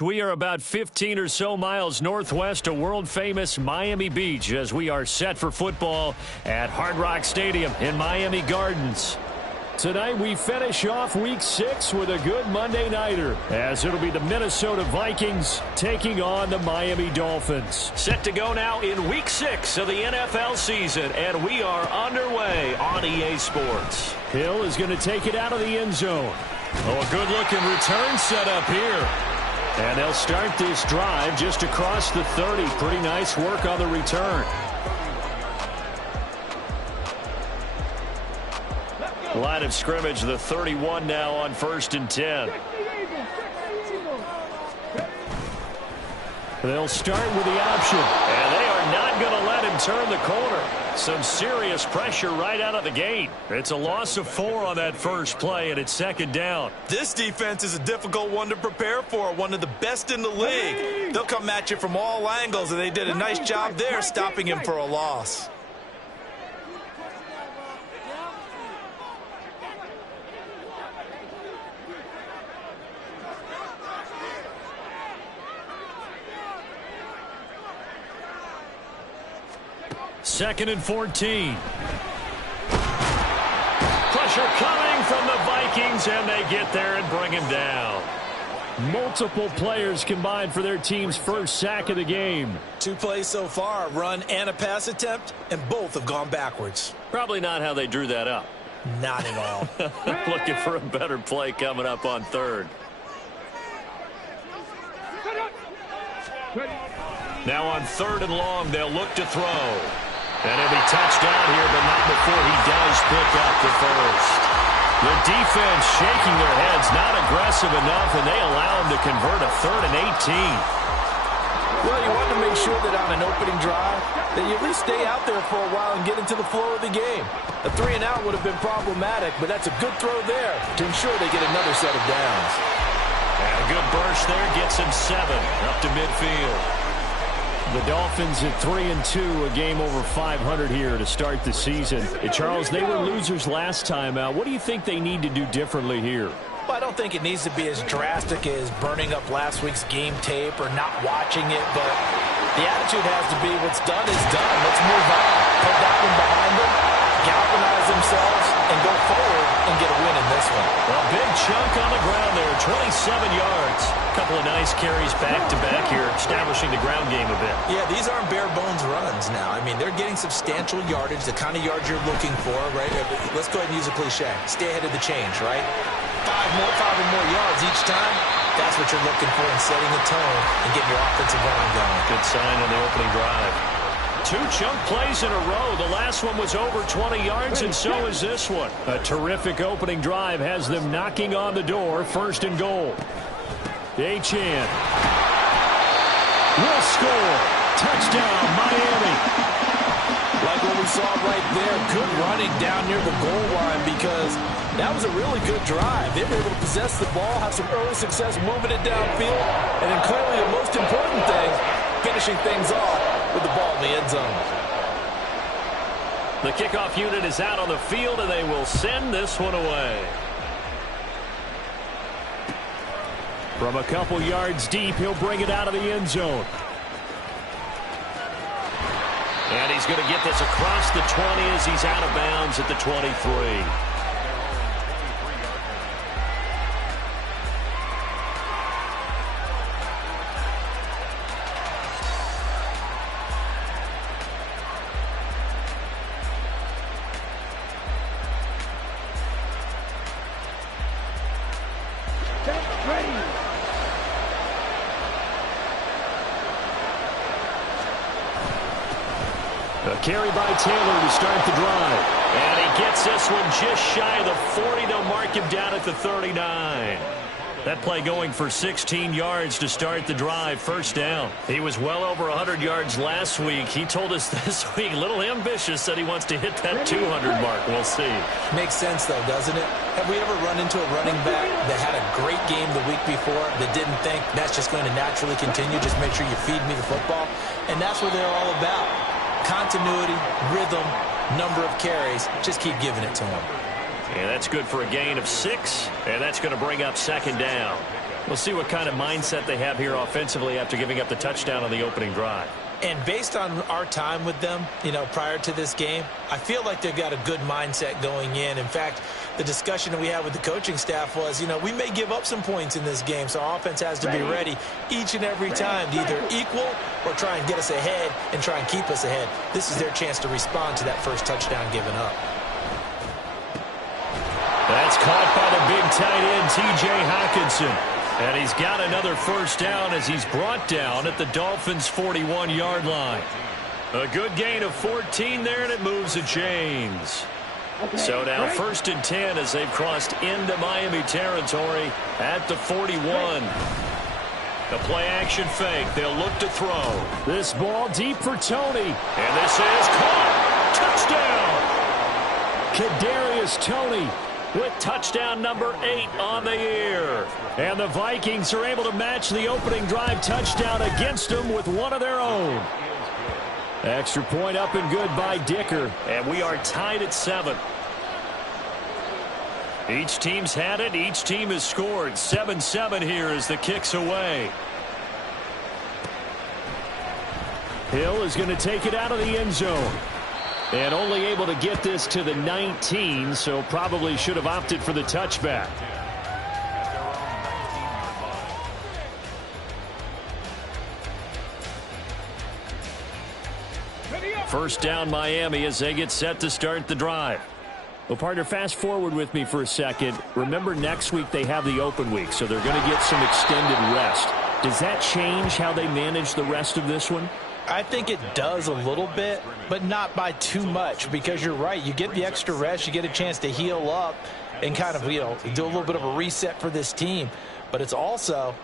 We are about 15 or so miles northwest of world-famous Miami Beach as we are set for football at Hard Rock Stadium in Miami Gardens. Tonight we finish off Week 6 with a good Monday nighter as it'll be the Minnesota Vikings taking on the Miami Dolphins. Set to go now in Week 6 of the NFL season, and we are underway on EA Sports. Hill is going to take it out of the end zone. Oh, a good-looking return set up here. And they'll start this drive just across the 30. Pretty nice work on the return. Line of scrimmage, the 31 now on 1st and 10. They'll start with the option. And they are not going to let him turn the corner. Some serious pressure right out of the gate. It's a loss of 4 on that first play, and it's 2nd down. This defense is a difficult one to prepare for, one of the best in the league. They'll come at you from all angles, and they did a nice job there stopping him for a loss. Second and 14. Pressure coming from the Vikings, and they get there and bring him down. Multiple players combined for their team's first sack of the game. 2 plays so far, a run and a pass attempt, and both have gone backwards. Probably not how they drew that up. Not at all. Looking for a better play coming up on 3rd. Now on 3rd and long, they'll look to throw. And he'll be touched down here, but not before he does pick up the first. The defense shaking their heads, not aggressive enough, and they allow him to convert a 3rd and 18. Well, you want to make sure that on an opening drive that you at least stay out there for a while and get into the flow of the game. A 3 and out would have been problematic, but that's a good throw there to ensure they get another set of downs. And a good burst there gets him 7 up to midfield. The Dolphins at 3-2, a game over 500 here to start the season. Charles, they were losers last time out. What do you think they need to do differently here? Well, I don't think it needs to be as drastic as burning up last week's game tape or not watching it, but the attitude has to be what's done is done. Let's move on. Put that one behind them, galvanize themselves, and go forward and get a win in this one. A big chunk on the ground there, 27 yards. A couple of nice carries back-to-back here, establishing the ground game a bit. Yeah, these aren't bare-bones runs now. I mean, they're getting substantial yardage, the kind of yards you're looking for, right? Let's go ahead and use a cliche. Stay ahead of the change, right? 5 or more yards each time. That's what you're looking for in setting a tone and getting your offensive line going. Good sign on the opening drive. 2 chunk plays in a row. The last one was over 20 yards, and so is this one. A terrific opening drive has them knocking on the door. 1st and goal. Achan will score. Touchdown, Miami. Like what we saw right there, good running down near the goal line because that was a really good drive. They were able to possess the ball, have some early success moving it downfield, and then clearly the most important thing, finishing things off with the ball in the end zone. The kickoff unit is out on the field, and they will send this one away. From a couple yards deep, he'll bring it out of the end zone. And he's going to get this across the 20 as he's out of bounds at the 23. A carry by Taylor to start the drive. And he gets this one just shy of the 40. They'll mark him down at the 39. That play going for 16 yards to start the drive. 1st down. He was well over 100 yards last week. He told us this week, a little ambitious, that he wants to hit that 200 mark. We'll see. Makes sense, though, doesn't it? Have we ever run into a running back that had a great game the week before that didn't think that's just going to naturally continue? Just make sure you feed me the football. And that's what they're all about. Continuity, rhythm, number of carries. Just keep giving it to him. And that's good for a gain of 6, and that's going to bring up 2nd down. We'll see what kind of mindset they have here offensively after giving up the touchdown on the opening drive. And based on our time with them, prior to this game, I feel like they've got a good mindset going in. In fact, the discussion that we had with the coaching staff was, we may give up some points in this game, so our offense has to be ready each and every time to either equal or try and get us ahead and try and keep us ahead. This is their chance to respond to that first touchdown given up. That's caught by the big tight end, T.J. Hockenson. And he's got another first down as he's brought down at the Dolphins' 41-yard line. A good gain of 14 there, and it moves the chains. So now 1st and 10 as they've crossed into Miami territory at the 41. The play-action fake. They'll look to throw. This ball deep for Tony. And this is caught. Touchdown! Kadarius Toney with touchdown number 8 on the year. And the Vikings are able to match the opening drive touchdown against them with one of their own. Extra point up and good by Dicker. And we are tied at 7. Each team's had it. Each team has scored. 7-7 here as the kick's away. Hill is going to take it out of the end zone. And only able to get this to the 19, so probably should have opted for the touchback. First down Miami as they get set to start the drive. Well, partner, fast forward with me for a second. Remember, next week they have the open week, so they're going to get some extended rest. Does that change how they manage the rest of this one? I think it does a little bit, but not by too much, because you're right. You get the extra rest. You get a chance to heal up and kind of, do a little bit of a reset for this team. But it's also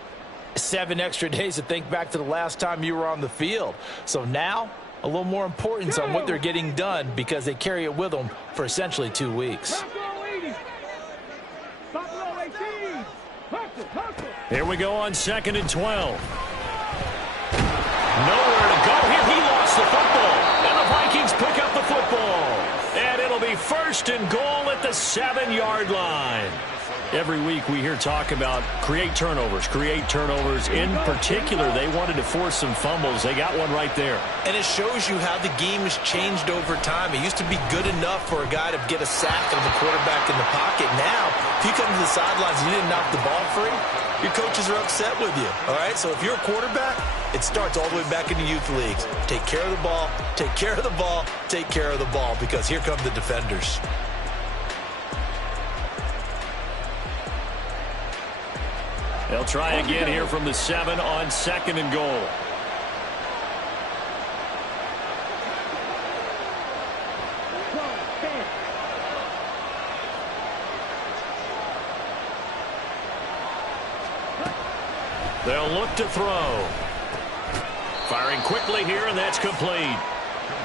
7 extra days to think back to the last time you were on the field. So now a little more importance on what they're getting done because they carry it with them for essentially 2 weeks. Here we go on 2nd and 12. Nowhere to go here. He lost the football. And the Vikings pick up the football. And it'll be 1st and goal at the 7-yard line. Every week we hear talk about create turnovers. In particular, they wanted to force some fumbles. They got one right there. And it shows you how the game has changed over time. It used to be good enough for a guy to get a sack of the quarterback in the pocket. Now, if you come to the sidelines and you didn't knock the ball free, your coaches are upset with you. All right, so if you're a quarterback, it starts all the way back in the youth leagues. Take care of the ball, take care of the ball, take care of the ball, because here come the defenders. They'll try again here from the 7 on 2nd and goal. They'll look to throw. Firing quickly here, and that's complete.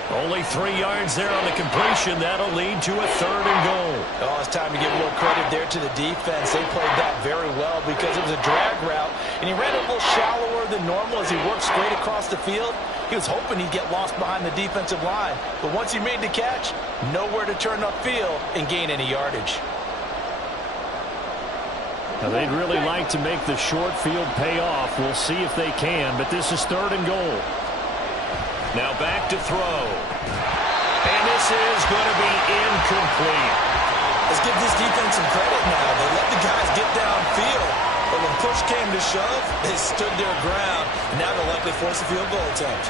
Only 3 yards there on the completion. That'll lead to a 3rd and goal. Oh, it's time to give a little credit there to the defense. They played that very well because it was a drag route, and he ran a little shallower than normal as he worked straight across the field. He was hoping he'd get lost behind the defensive line. But once he made the catch, nowhere to turn upfield and gain any yardage. Now, they'd really like to make the short field pay off. We'll see if they can, but this is 3rd and goal. Now back to throw. And this is going to be incomplete. Let's give this defense some credit now. They let the guys get downfield. But when push came to shove, they stood their ground. And now they'll likely force a field goal attempt.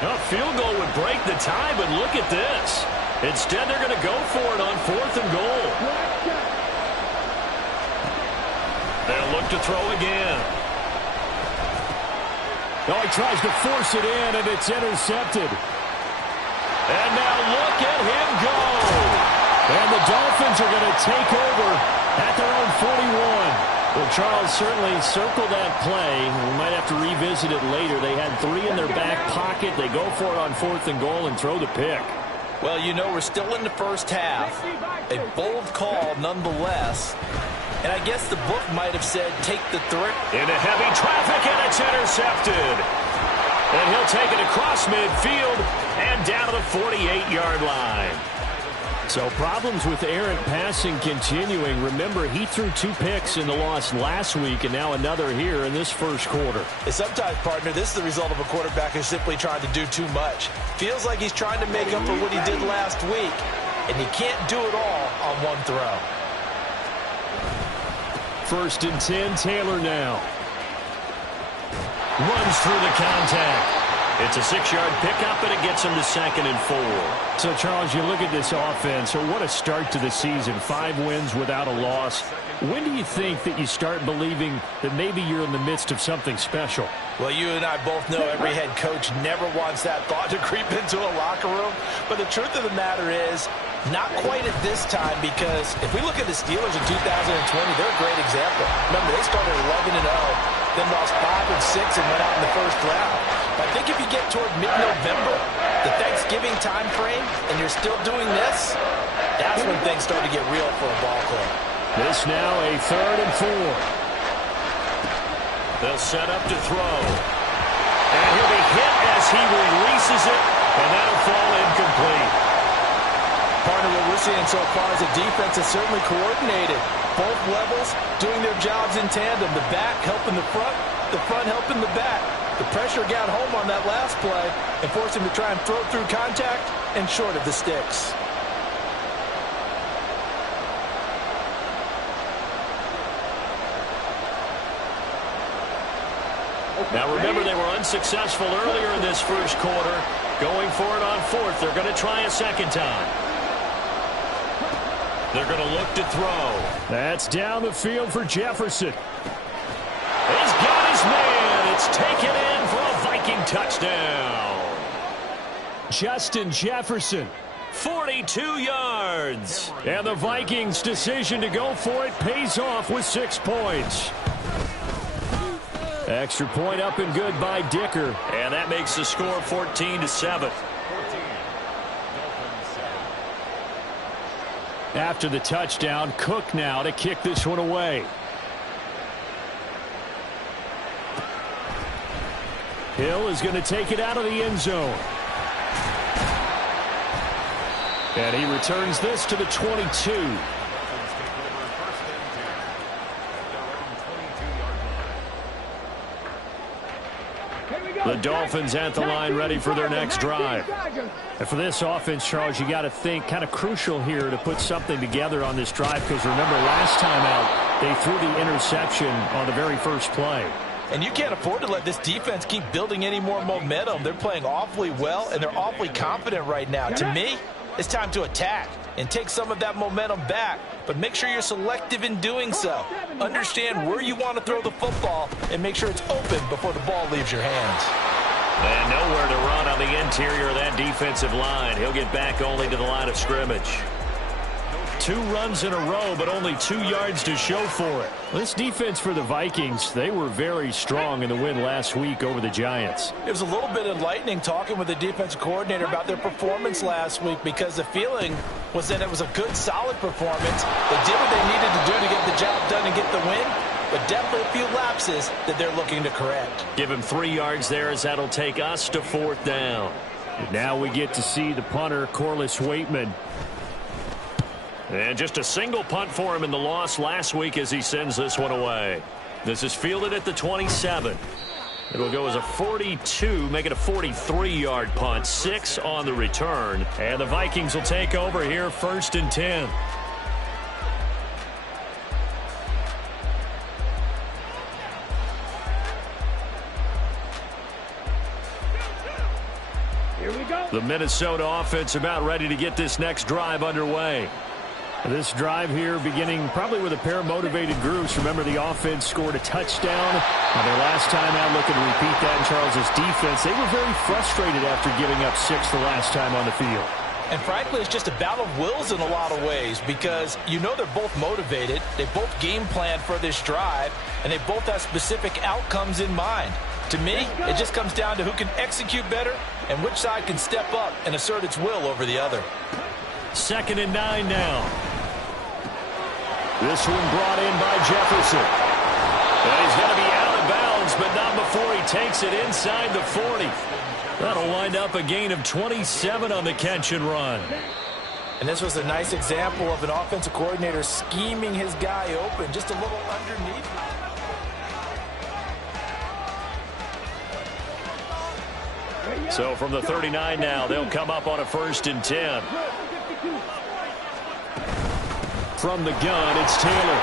A field goal would break the tie, but look at this. Instead, they're going to go for it on 4th and goal. They'll look to throw again. Oh, he tries to force it in, and it's intercepted. And now look at him go. And the Dolphins are going to take over at their own 41. Well, Charles, certainly circle that play. We might have to revisit it later. They had 3 in their back pocket. They go for it on 4th and goal and throw the pick. Well, we're still in the first half. A bold call nonetheless. And I guess the book might have said take the threat. Into heavy traffic, and it's intercepted. And he'll take it across midfield and down to the 48-yard line. So problems with errant passing continuing. Remember, he threw 2 picks in the loss last week and now another here in this first quarter. And sometimes, partner, this is the result of a quarterback who's simply trying to do too much. Feels like he's trying to make up for what he did last week, and he can't do it all on one throw. 1st and 10, Taylor now. Runs through the contact. It's a 6-yard pickup, and it gets him to 2nd and 4. So, Charles, you look at this offense, so what a start to the season. 5 wins without a loss. When do you think that you start believing that maybe you're in the midst of something special? Well, you and I both know every head coach never wants that thought to creep into a locker room. But the truth of the matter is, not quite at this time, because if we look at the Steelers in 2020, they're a great example. Remember, they started 11-0, then lost 5 and 6 and went out in the first round. I think if you get toward mid-November, the Thanksgiving time frame, and you're still doing this, that's when things start to get real for a ball club. This now a 3rd and 4. They'll set up to throw. And he'll be hit as he releases it, and that'll fall incomplete. Partner, what we're seeing so far is a defense is certainly coordinated. Both levels doing their jobs in tandem. The back helping the front helping the back. The pressure got home on that last play and forced him to try and throw through contact and short of the sticks. Now remember, they were unsuccessful earlier in this first quarter. Going for it on 4th. They're going to try a 2nd time. They're going to look to throw. That's down the field for Jefferson. He's got his man. It's taken in for a Viking touchdown. Justin Jefferson, 42 yards. And the Vikings' decision to go for it pays off with 6 points. Extra point up and good by Dicker. And that makes the score 14-7. After the touchdown, Cook now to kick this one away. Hill is going to take it out of the end zone. And he returns this to the 22. The Dolphins at the line ready for their next drive. And for this offense, Charles, you got to think kind of crucial here to put something together on this drive, because remember last time out they threw the interception on the very first play. And you can't afford to let this defense keep building any more momentum. They're playing awfully well, and they're awfully confident right now. To me, it's time to attack and take some of that momentum back, but make sure you're selective in doing so. Understand where you want to throw the football and make sure it's open before the ball leaves your hands. And nowhere to run on the interior of that defensive line. He'll get back only to the line of scrimmage. 2 runs in a row, but only 2 yards to show for it. This defense for the Vikings, they were very strong in the win last week over the Giants. It was a little bit enlightening talking with the defensive coordinator about their performance last week, because the feeling was that it was a good, solid performance. They did what they needed to do to get the job done and get the win, but definitely a few lapses that they're looking to correct. Give him 3 yards there, as that'll take us to 4th down. And now we get to see the punter, Corliss Waitman. And just a single punt for him in the loss last week as he sends this one away. This is fielded at the 27. It'll go as a 42, make it a 43-yard punt. 6 on the return. And the Vikings will take over here, 1st and 10. Here we go. The Minnesota offense about ready to get this next drive underway. This drive here beginning probably with a pair of motivated groups. Remember, the offense scored a touchdown on their last time out. Looking to repeat that in Charles's defense. They were very frustrated after giving up 6 the last time on the field. And frankly, it's just a battle of wills in a lot of ways, because you know they're both motivated. They both game plan for this drive, and they both have specific outcomes in mind. To me, it just comes down to who can execute better and which side can step up and assert its will over the other. 2nd and 9 now. This one brought in by Jefferson. And he's going to be out of bounds, but not before he takes it inside the 40. That'll wind up a gain of 27 on the catch and run. And this was a nice example of an offensive coordinator scheming his guy open just a little underneath. So from the 39 now, they'll come up on a 1st and 10. From the gun, it's Taylor.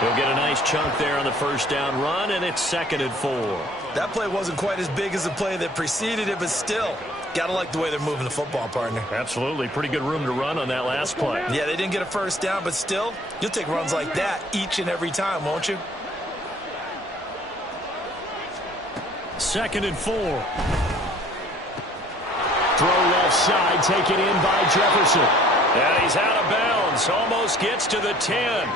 He'll get a nice chunk there on the 1st down run, and it's 2nd and 4. That play wasn't quite as big as the play that preceded it, but still, got to like the way they're moving the football, partner. Absolutely. Pretty good room to run on that last play. Yeah, they didn't get a 1st down, but still, you'll take runs like that each and every time, won't you? 2nd and 4. Throw left side, taken in by Jefferson. And he's out of bounds, almost gets to the 10.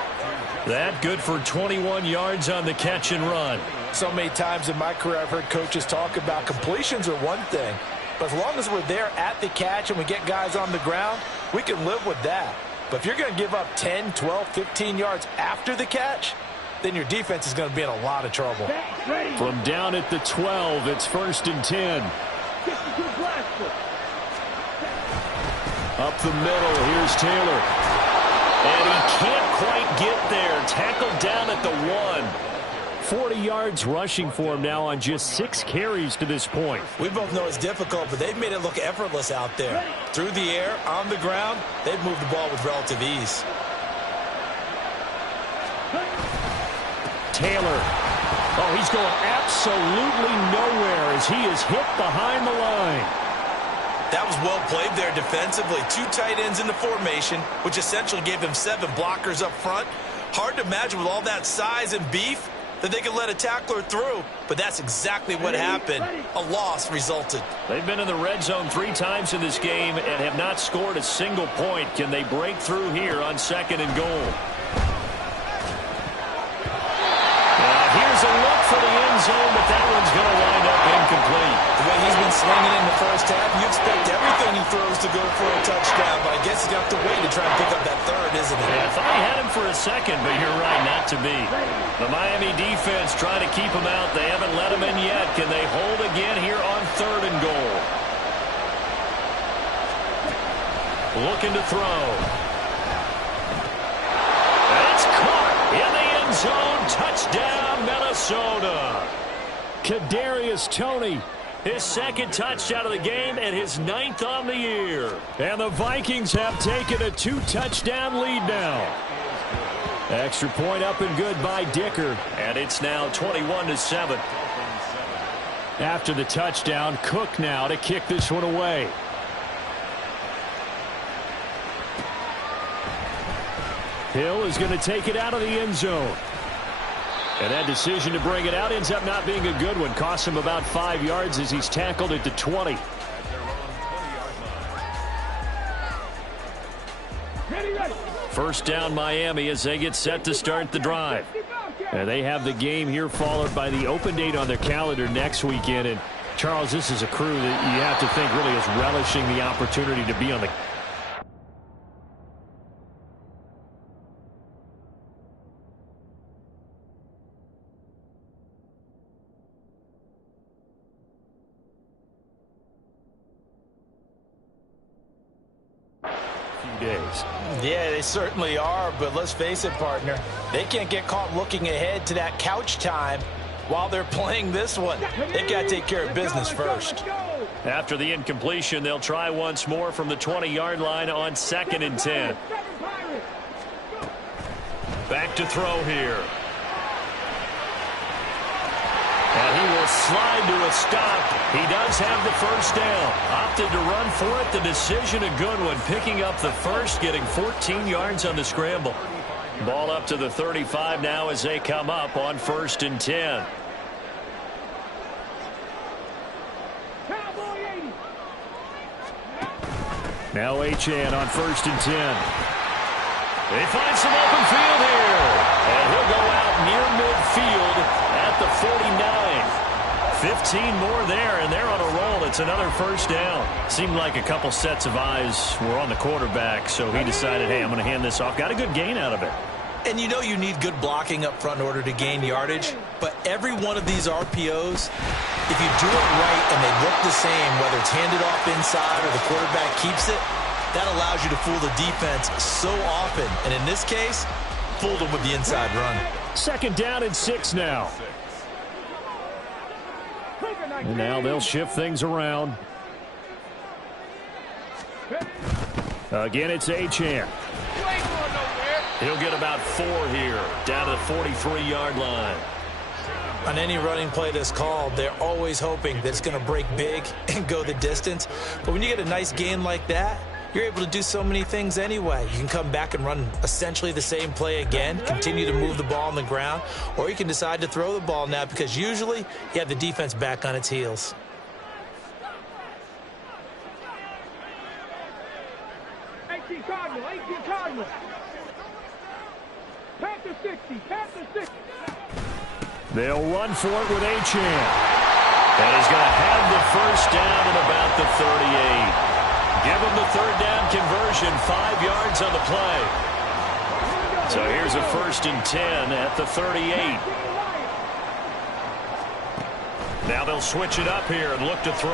That good for 21 yards on the catch and run. So many times in my career I've heard coaches talk about completions are one thing, but as long as we're there at the catch and we get guys on the ground, we can live with that. But if you're going to give up 10, 12, 15 yards after the catch, then your defense is going to be in a lot of trouble. From down at the 12, it's 1st and 10. Up the middle, here's Taylor. And he can't quite get there. Tackled down at the 1. 40 yards rushing for him now on just 6 carries to this point. We both know it's difficult, but they've made it look effortless out there. Through the air, on the ground, they've moved the ball with relative ease. Taylor. Oh, he's going absolutely nowhere as he is hit behind the line. That was well played there defensively. 2 tight ends in the formation, which essentially gave them 7 blockers up front. Hard to imagine with all that size and beef that they could let a tackler through, but that's exactly what happened. A loss resulted. They've been in the red zone 3 times in this game and have not scored a single point. Can they break through here on 2nd and goal? Here's a look for the end zone, but that one's going to wind up incomplete. The way he's been slinging in the first half, you expect everything he throws to go for a touchdown, but I guess he's got to wait to try and pick up that 3rd, isn't it? Yeah, I thought he had him for a second, but you're right, not to be. The Miami defense trying to keep him out. They haven't let him in yet. Can they hold again here on 3rd and goal? Looking to throw. That's caught in the end zone. Touchdown, Minnesota. Kadarius Toney, his 2nd touchdown of the game and his 9th on the year. And the Vikings have taken a 2-touchdown lead now. Extra point up and good by Dicker. And it's now 21-7. After the touchdown, Cook now to kick this one away. Hill is going to take it out of the end zone. And that decision to bring it out ends up not being a good one. Costs him about 5 yards as he's tackled at the 20. First down Miami as they get set to start the drive. And they have the game here followed by the open date on their calendar next weekend. And Charles, this is a crew that you have to think really is relishing the opportunity to be on the days. Yeah, they certainly are, but let's face it, partner. They can't get caught looking ahead to that couch time while they're playing this one. They've got to take care of business first. After the incompletion, they'll try once more from the 20-yard line on 2nd and 10. Back to throw here. And he will slide to a stop. He does have the 1st down. Opted to run for it. The decision a good one. Picking up the 1st, getting 14 yards on the scramble. Ball up to the 35 now as they come up on 1st and 10. Now H.N. on 1st and 10. They find some open field here. And he'll go out near midfield at the 49. 15 more there, and they're on a roll. It's another 1st down. Seemed like a couple sets of eyes were on the quarterback, so he decided, hey, I'm going to hand this off. Got a good gain out of it. And you know you need good blocking up front in order to gain yardage, but every one of these RPOs, if you do it right and they look the same, whether it's handed off inside or the quarterback keeps it, that allows you to fool the defense so often. And in this case, fooled them with the inside run. 2nd down and 6 now. And now they'll shift things around. Again, it's Achane. He'll get about 4 here, down to the 43-yard line. On any running play that's called, they're always hoping that it's going to break big and go the distance. But when you get a nice gain like that, you're able to do so many things anyway. You can come back and run essentially the same play again, continue to move the ball on the ground, or you can decide to throw the ball now because usually you have the defense back on its heels. Cardinal. Panther 60, Panther 60. They'll run for it with Achane. And he's going to have the first down at about the 38. Give him the 3rd down conversion, 5 yards on the play. So here's a 1st and 10 at the 38. Now they'll switch it up here and look to throw.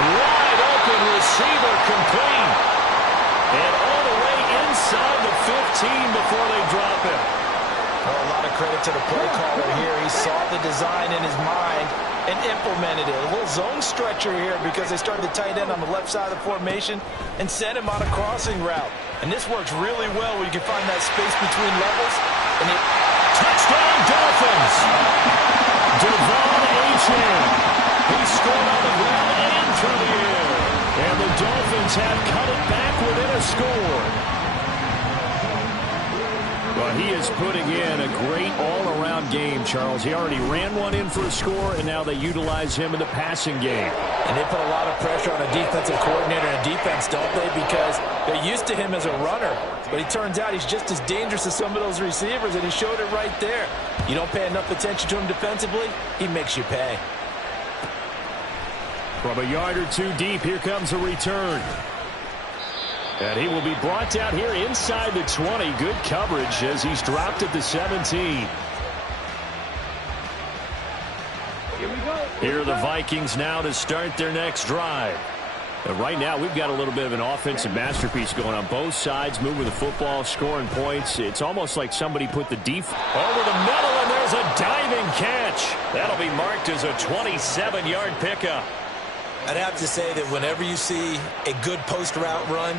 Wide open receiver complete. And all the way inside the 15 before they drop it. Well, a lot of credit to the play caller here. He saw the design in his mind and implemented it. A little zone stretcher here because they started the tight end on the left side of the formation and sent him on a crossing route. And this works really well when you can find that space between levels. And it... Touchdown Dolphins! Devon Achane. He scored on the ground and through the air. And the Dolphins have cut it back within a score. Well, he is putting in a great all-around game, Charles. He already ran one in for a score, and now they utilize him in the passing game. And they put a lot of pressure on a defensive coordinator and defense, don't they? Because they're used to him as a runner. But it turns out he's just as dangerous as some of those receivers, and he showed it right there. You don't pay enough attention to him defensively, he makes you pay. From a yard or 2 deep, here comes a return. And he will be brought down here inside the 20. Good coverage as he's dropped at the 17. Here are the Vikings now to start their next drive. And right now, we've got a little bit of an offensive masterpiece going on both sides, moving the football, scoring points. It's almost like somebody put the defense over the middle, and there's a diving catch. That'll be marked as a 27-yard pickup. I'd have to say that whenever you see a good post route run,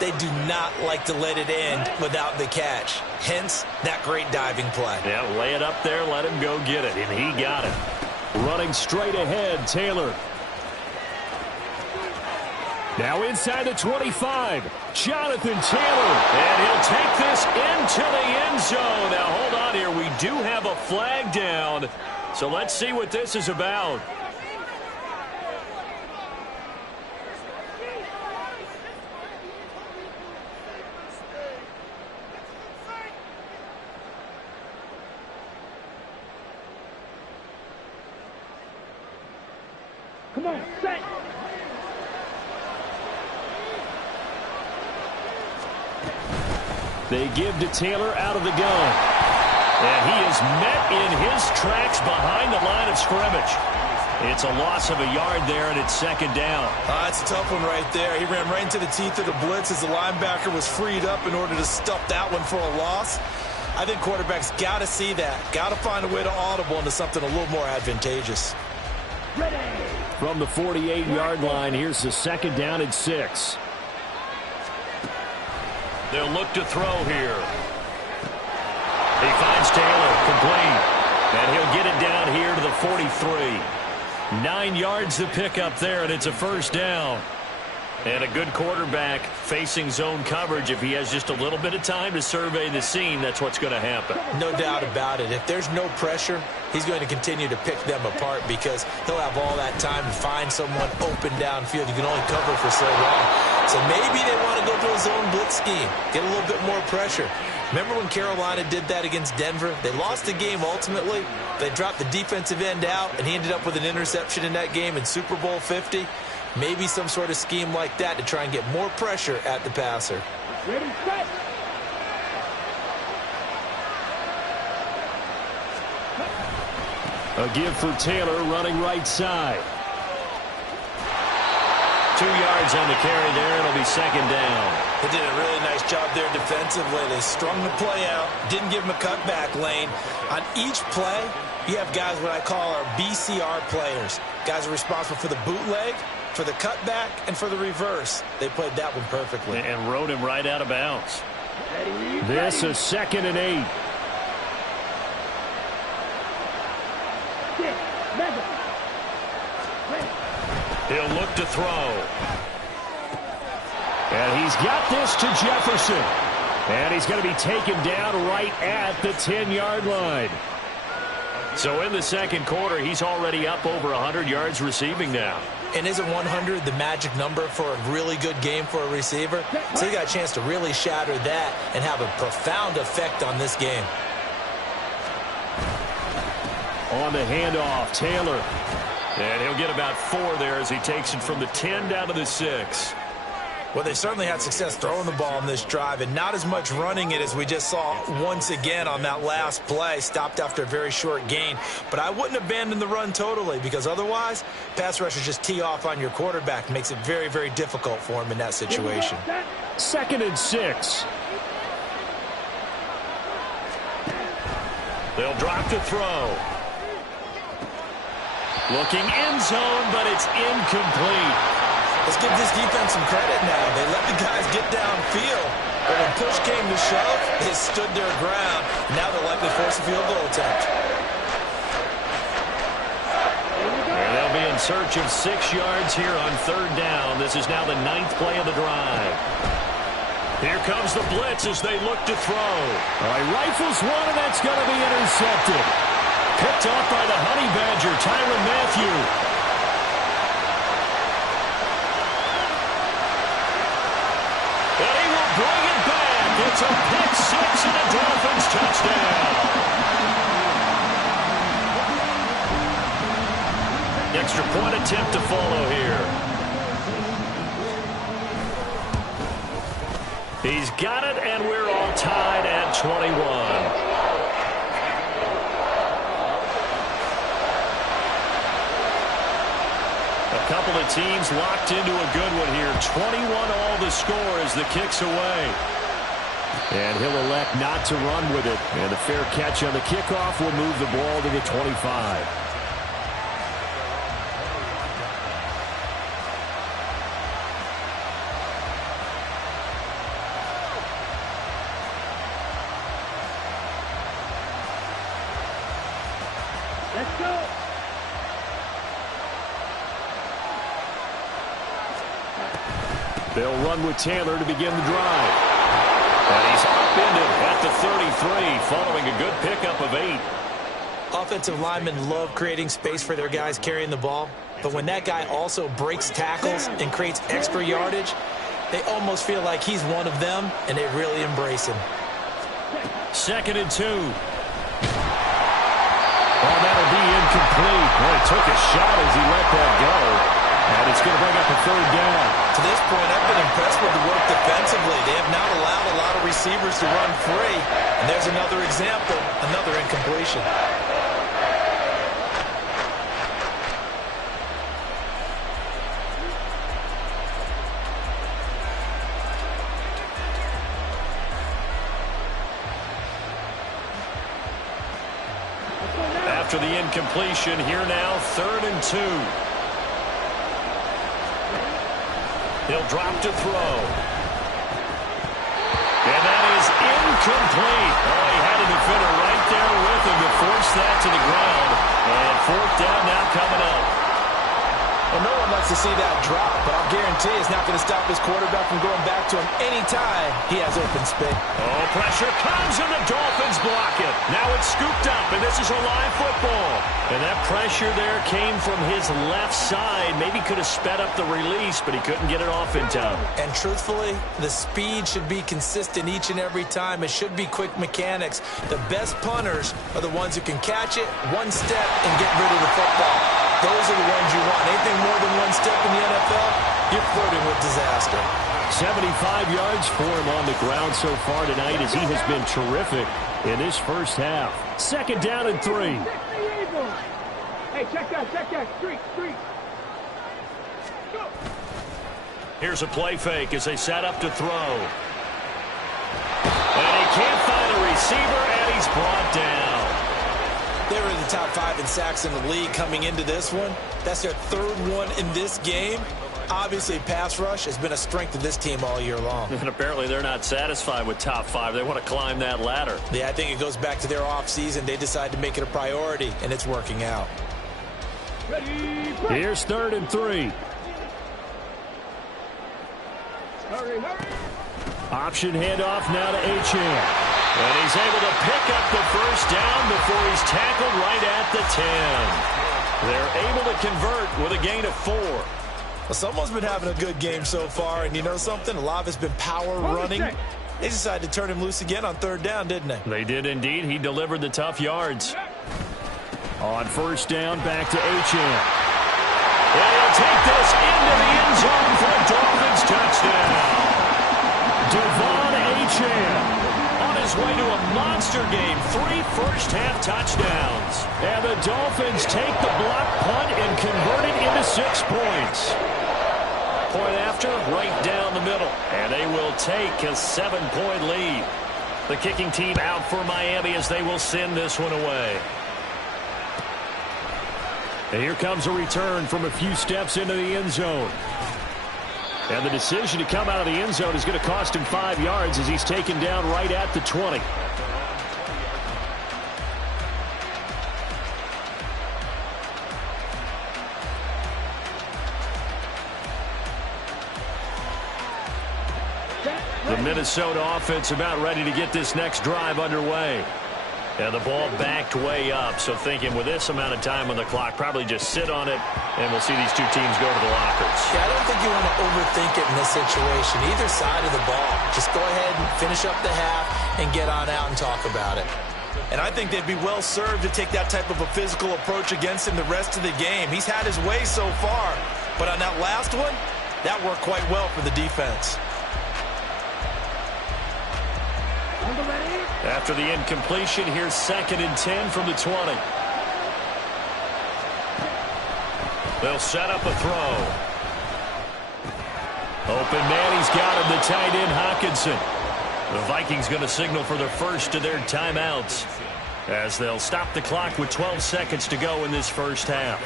they do not like to let it end without the catch. Hence, that great diving play. Yeah, lay it up there, let him go get it, and he got it. Running straight ahead, Taylor. Now inside the 25, Jonathan Taylor. And he'll take this into the end zone. Now, hold on here. We do have a flag down, so let's see what this is about. Come on, set. They give to Taylor out of the gun. And he is met in his tracks behind the line of scrimmage. It's a loss of a yard there, and it's 2nd down. That's a tough one right there. He ran right into the teeth of the blitz as the linebacker was freed up in order to stuff that one for a loss. I think quarterbacks got to see that. Got to find a way to audible into something a little more advantageous. Ready. From the 48-yard line, here's the 2nd down and 6. They'll look to throw here. He finds Taylor, complete. And he'll get it down here to the 43. 9 yards to pick up there, and it's a 1st down. And a good quarterback facing zone coverage. If he has just a little bit of time to survey the scene, that's what's going to happen. No doubt about it. If there's no pressure, he's going to continue to pick them apart because he'll have all that time to find someone open downfield. You can only cover for so long. So maybe they want to go to a zone blitz scheme, get a little bit more pressure. Remember when Carolina did that against Denver? They lost the game ultimately. They dropped the defensive end out, and he ended up with an interception in that game in Super Bowl 50. Maybe some sort of scheme like that to try and get more pressure at the passer. Ready, set. A give for Taylor running right side. 2 yards on the carry there. It'll be second down. They did a really nice job there defensively. They strung the play out, didn't give him a cutback lane. On each play, you have guys what I call our BCR players. Guys are responsible for the bootleg, for the cutback, and for the reverse. They played that one perfectly. And rode him right out of bounds. This is 2nd and 8. He'll look to throw. And he's got this to Jefferson. And he's going to be taken down right at the 10-yard line. So in the second quarter, he's already up over 100 yards receiving now. And isn't 100 the magic number for a really good game for a receiver? So he got a chance to really shatter that and have a profound effect on this game. On the handoff, Taylor. And he'll get about 4 there as he takes it from the 10 down to the 6. Well, they certainly had success throwing the ball in this drive, and not as much running it as we just saw once again on that last play. Stopped after a very short gain. But I wouldn't abandon the run totally, because otherwise, pass rushers just tee off on your quarterback. Makes it very, very difficult for him in that situation. 2nd and 6. They'll drop to throw. Looking end zone, but it's incomplete. Let's give this defense some credit now. They let the guys get downfield. But when push came to shove, they stood their ground. Now they'll likely force a field goal attempt. And they'll be in search of 6 yards here on 3rd down. This is now the 9th play of the drive. Here comes the blitz as they look to throw. All right, rifles one, and that's going to be intercepted. Picked off by the Honey Badger, Tyrann Mathieu. Bring it back. It's a pick 6 and a Dolphins touchdown. Extra point attempt to follow here. He's got it, and we're all tied at 21. A couple of teams locked into a good one here. 21 all the score as the kick's away. And he'll elect not to run with it. And the fair catch on the kickoff will move the ball to the 25. Let's go. They'll run with Taylor to begin the drive. And he's upended at the 33 following a good pickup of 8. Offensive linemen love creating space for their guys carrying the ball. But when that guy also breaks tackles and creates extra yardage, they almost feel like he's one of them, and they really embrace him. 2nd and 2. Oh, that'll be incomplete. Well, he took a shot as he let that go. And it's going to bring up a 3rd down. To this point, I've been impressed with the work defensively. They have not allowed a lot of receivers to run free. And there's another example, another incompletion. After the incompletion, here now, 3rd and 2. He'll drop to throw. And that is incomplete. Oh, he had a defender right there with him to force that to the ground. And 4th down now coming up. Well, no one likes to see that drop, but I'll guarantee it's not going to stop his quarterback from going back to him anytime he has open space. Oh, pressure comes, and the Dolphins block it. Now it's scooped up, and this is a live football. And that pressure there came from his left side. Maybe could have sped up the release, but he couldn't get it off in time. And truthfully, the speed should be consistent each and every time. It should be quick mechanics. The best punters are the ones who can catch it one step and get rid of the football. Those are the ones you want. Anything more than one step in the NFL, you're flirting with disaster. 75 yards for him on the ground so far tonight as he has been terrific in this first half. 2nd down and 3. Hey, check that. Street. Go. Here's a play fake as they set up to throw. And he can't find a receiver, and he's brought down. They were in the top 5 in sacks in the league coming into this one. That's their 3rd one in this game. Obviously, pass rush has been a strength of this team all year long. And apparently they're not satisfied with top 5. They want to climb that ladder. Yeah, I think it goes back to their offseason. They decided to make it a priority, and it's working out. Ready. Here's 3rd and 3. Hurry. Option handoff now to Achane. And he's able to pick up the first down before he's tackled right at the 10. They're able to convert with a gain of 4. Well, someone's been having a good game so far, and you know something? A lot of it's been power running. They decided to turn him loose again on 3rd down, didn't they? They did indeed. He delivered the tough yards. On 1st down, back to Achane. And he'll take this into the end zone for a Dolphins touchdown. Devon Achane on his way to a monster game. 3 first-half touchdowns. And the Dolphins take the block punt and convert it into 6 points. Point after, right down the middle. And they will take a 7-point lead. The kicking team out for Miami as they will send this one away. And here comes a return from a few steps into the end zone. And the decision to come out of the end zone is going to cost him 5 yards as he's taken down right at the 20. The Minnesota offense about ready to get this next drive underway. And the ball backed way up, so thinking with this amount of time on the clock, probably just sit on it, and we'll see these two teams go to the lockers. Yeah, I don't think you want to overthink it in this situation. Either side of the ball. Just go ahead and finish up the half and get on out and talk about it. And I think they'd be well served to take that type of a physical approach against him the rest of the game. He's had his way so far, but on that last one, that worked quite well for the defense. After the incompletion, here's 2nd and 10 from the 20. They'll set up a throw. Open man, he's got him, the tight end Hawkinson. The Vikings going to signal for their first of their timeouts as they'll stop the clock with 12 seconds to go in this first half.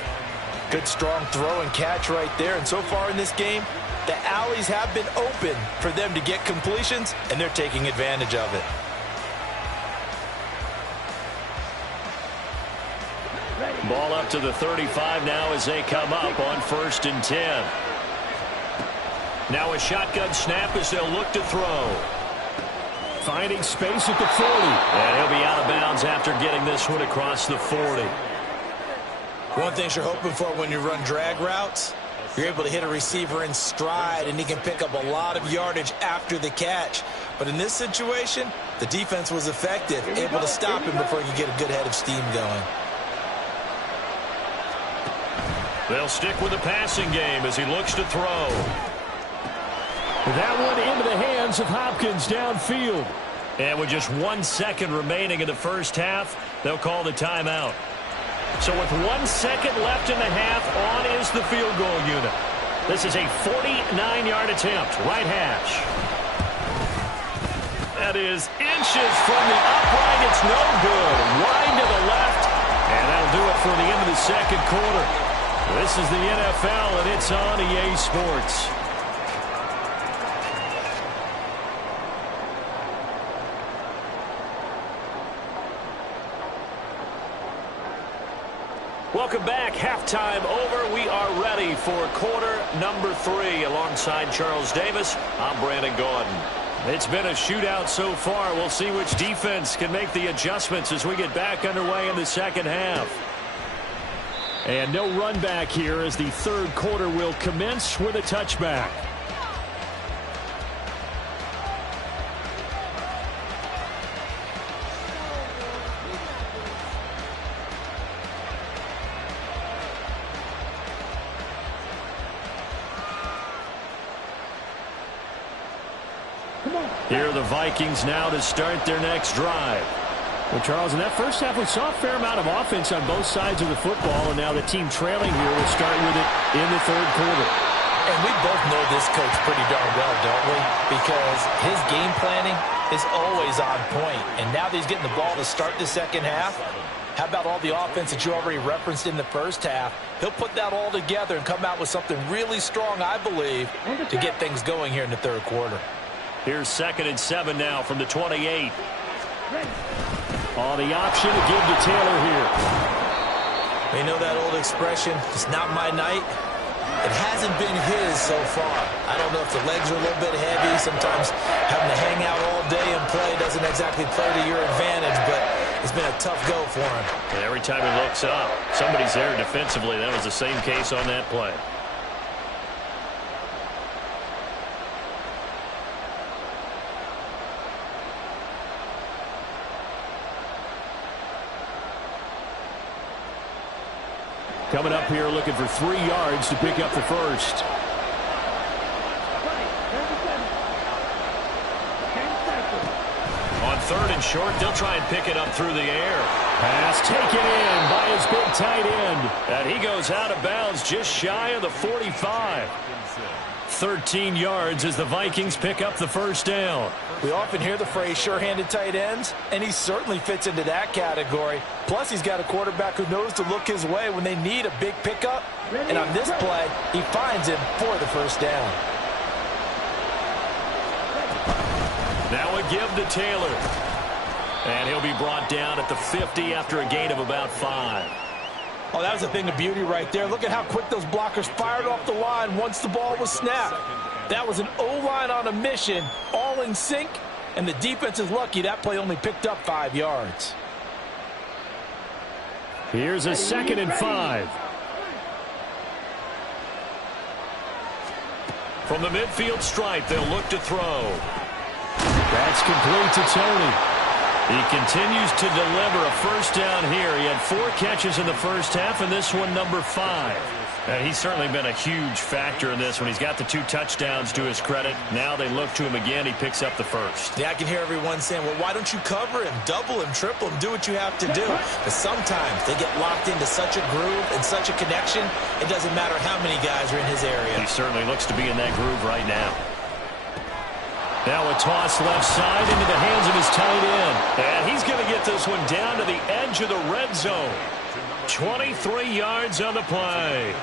Good strong throw and catch right there. And so far in this game, the alleys have been open for them to get completions, and they're taking advantage of it. Ball up to the 35 now as they come up on 1st and 10. Now a shotgun snap as they'll look to throw. Finding space at the 40. And he'll be out of bounds after getting this one across the 40. One thing you're hoping for when you run drag routes, you're able to hit a receiver in stride, and he can pick up a lot of yardage after the catch. But in this situation, the defense was effective, able to stop him before he could get a good head of steam going. They'll stick with the passing game as he looks to throw. That one into the hands of Hopkins downfield. And with just 1 second remaining in the first half, they'll call the timeout. So with 1 second left in the half, on is the field goal unit. This is a 49-yard attempt, right hash. That is inches from the upright. It's no good. Wide to the left. And that'll do it for the end of the second quarter. This is the NFL, and it's on EA Sports. Welcome back. Halftime over. We are ready for quarter number 3. Alongside Charles Davis, I'm Brandon Gordon. It's been a shootout so far. We'll see which defense can make the adjustments as we get back underway in the second half. And no run back here as the third quarter will commence with a touchback. Here are the Vikings now to start their next drive. Well, Charles, in that first half, we saw a fair amount of offense on both sides of the football, and now the team trailing here will start with it in the third quarter. And we both know this coach pretty darn well, don't we? Because his game planning is always on point. And now that he's getting the ball to start the second half, how about all the offense that you already referenced in the first half? He'll put that all together and come out with something really strong, I believe, to get things going here in the third quarter. Here's 2nd and 7 now from the 28. On the option to give to Taylor here. You know that old expression, it's not my night? It hasn't been his so far. I don't know if the legs are a little bit heavy. Sometimes having to hang out all day and play doesn't exactly play to your advantage, but it's been a tough go for him. And every time he looks up, somebody's there defensively. That was the same case on that play. Coming up here looking for 3 yards to pick up the first. On 3rd and short, they'll try and pick it up through the air. Pass taken in by his big tight end. And he goes out of bounds just shy of the 45. 13 yards as the Vikings pick up the first down. We often hear the phrase sure-handed tight ends, and he certainly fits into that category. Plus, he's got a quarterback who knows to look his way when they need a big pickup. And on this play, he finds him for the first down. Now a give to Taylor. And he'll be brought down at the 50 after a gain of about 5. Oh, that was a thing of beauty right there. Look at how quick those blockers fired off the line once the ball was snapped. That was an O-line on a mission, all in sync, and the defense is lucky that play only picked up 5 yards. Here's a 2nd and 5. From the midfield stripe, they'll look to throw. That's complete to Tony. He continues to deliver a first down here. He had 4 catches in the first half, and this one number 5. And he's certainly been a huge factor in this when he's got the 2 touchdowns to his credit. Now they look to him again. He picks up the first. Yeah, I can hear everyone saying, well, why don't you cover him, double him, triple him, do what you have to do. But sometimes they get locked into such a groove and such a connection, it doesn't matter how many guys are in his area. He certainly looks to be in that groove right now. Now a toss left side into the hands of his tight end. And he's going to get this one down to the edge of the red zone. 23 yards on the play.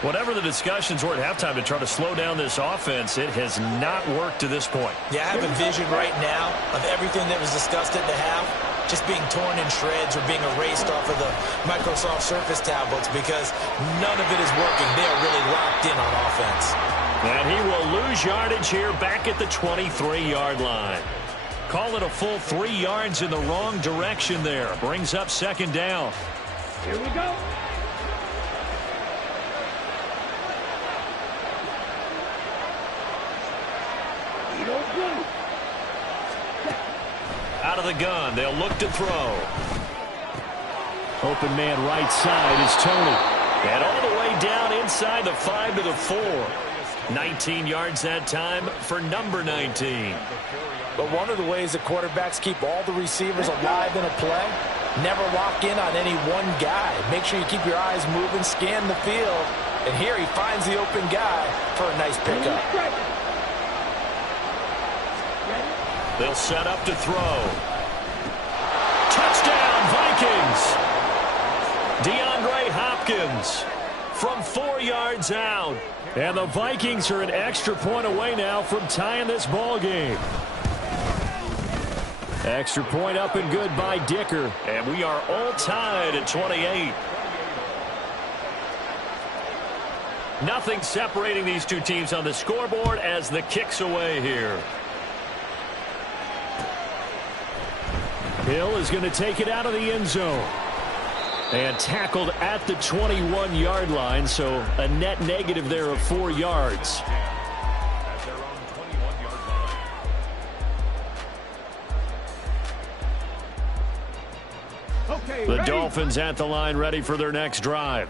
Whatever the discussions were at halftime to try to slow down this offense, it has not worked to this point. Yeah, I have a vision right now of everything that was discussed at the half just being torn in shreds or being erased off of the Microsoft Surface tablets because none of it is working. They are really locked in on offense. And he will lose yardage here back at the 23-yard line. Call it a full 3 yards in the wrong direction there. Brings up 2nd down. Here we go. Out of the gun, they'll look to throw. Open man right side is Tony. And all the way down inside the 5 to the 4. 19 yards that time for number 19. But one of the ways that quarterbacks keep all the receivers alive in a play, never lock in on any one guy. Make sure you keep your eyes moving, scan the field. And here he finds the open guy for a nice pickup. They'll set up to throw. Touchdown, Vikings! DeAndre Hopkins from 4 yards out. And the Vikings are an extra point away now from tying this ball game. Extra point up and good by Dicker. And we are all tied at 28. Nothing separating these two teams on the scoreboard as the kick's away here. Hill is going to take it out of the end zone. And tackled at the 21-yard line, so a net negative there of 4 yards. Okay, The ready? Dolphins at the line ready for their next drive.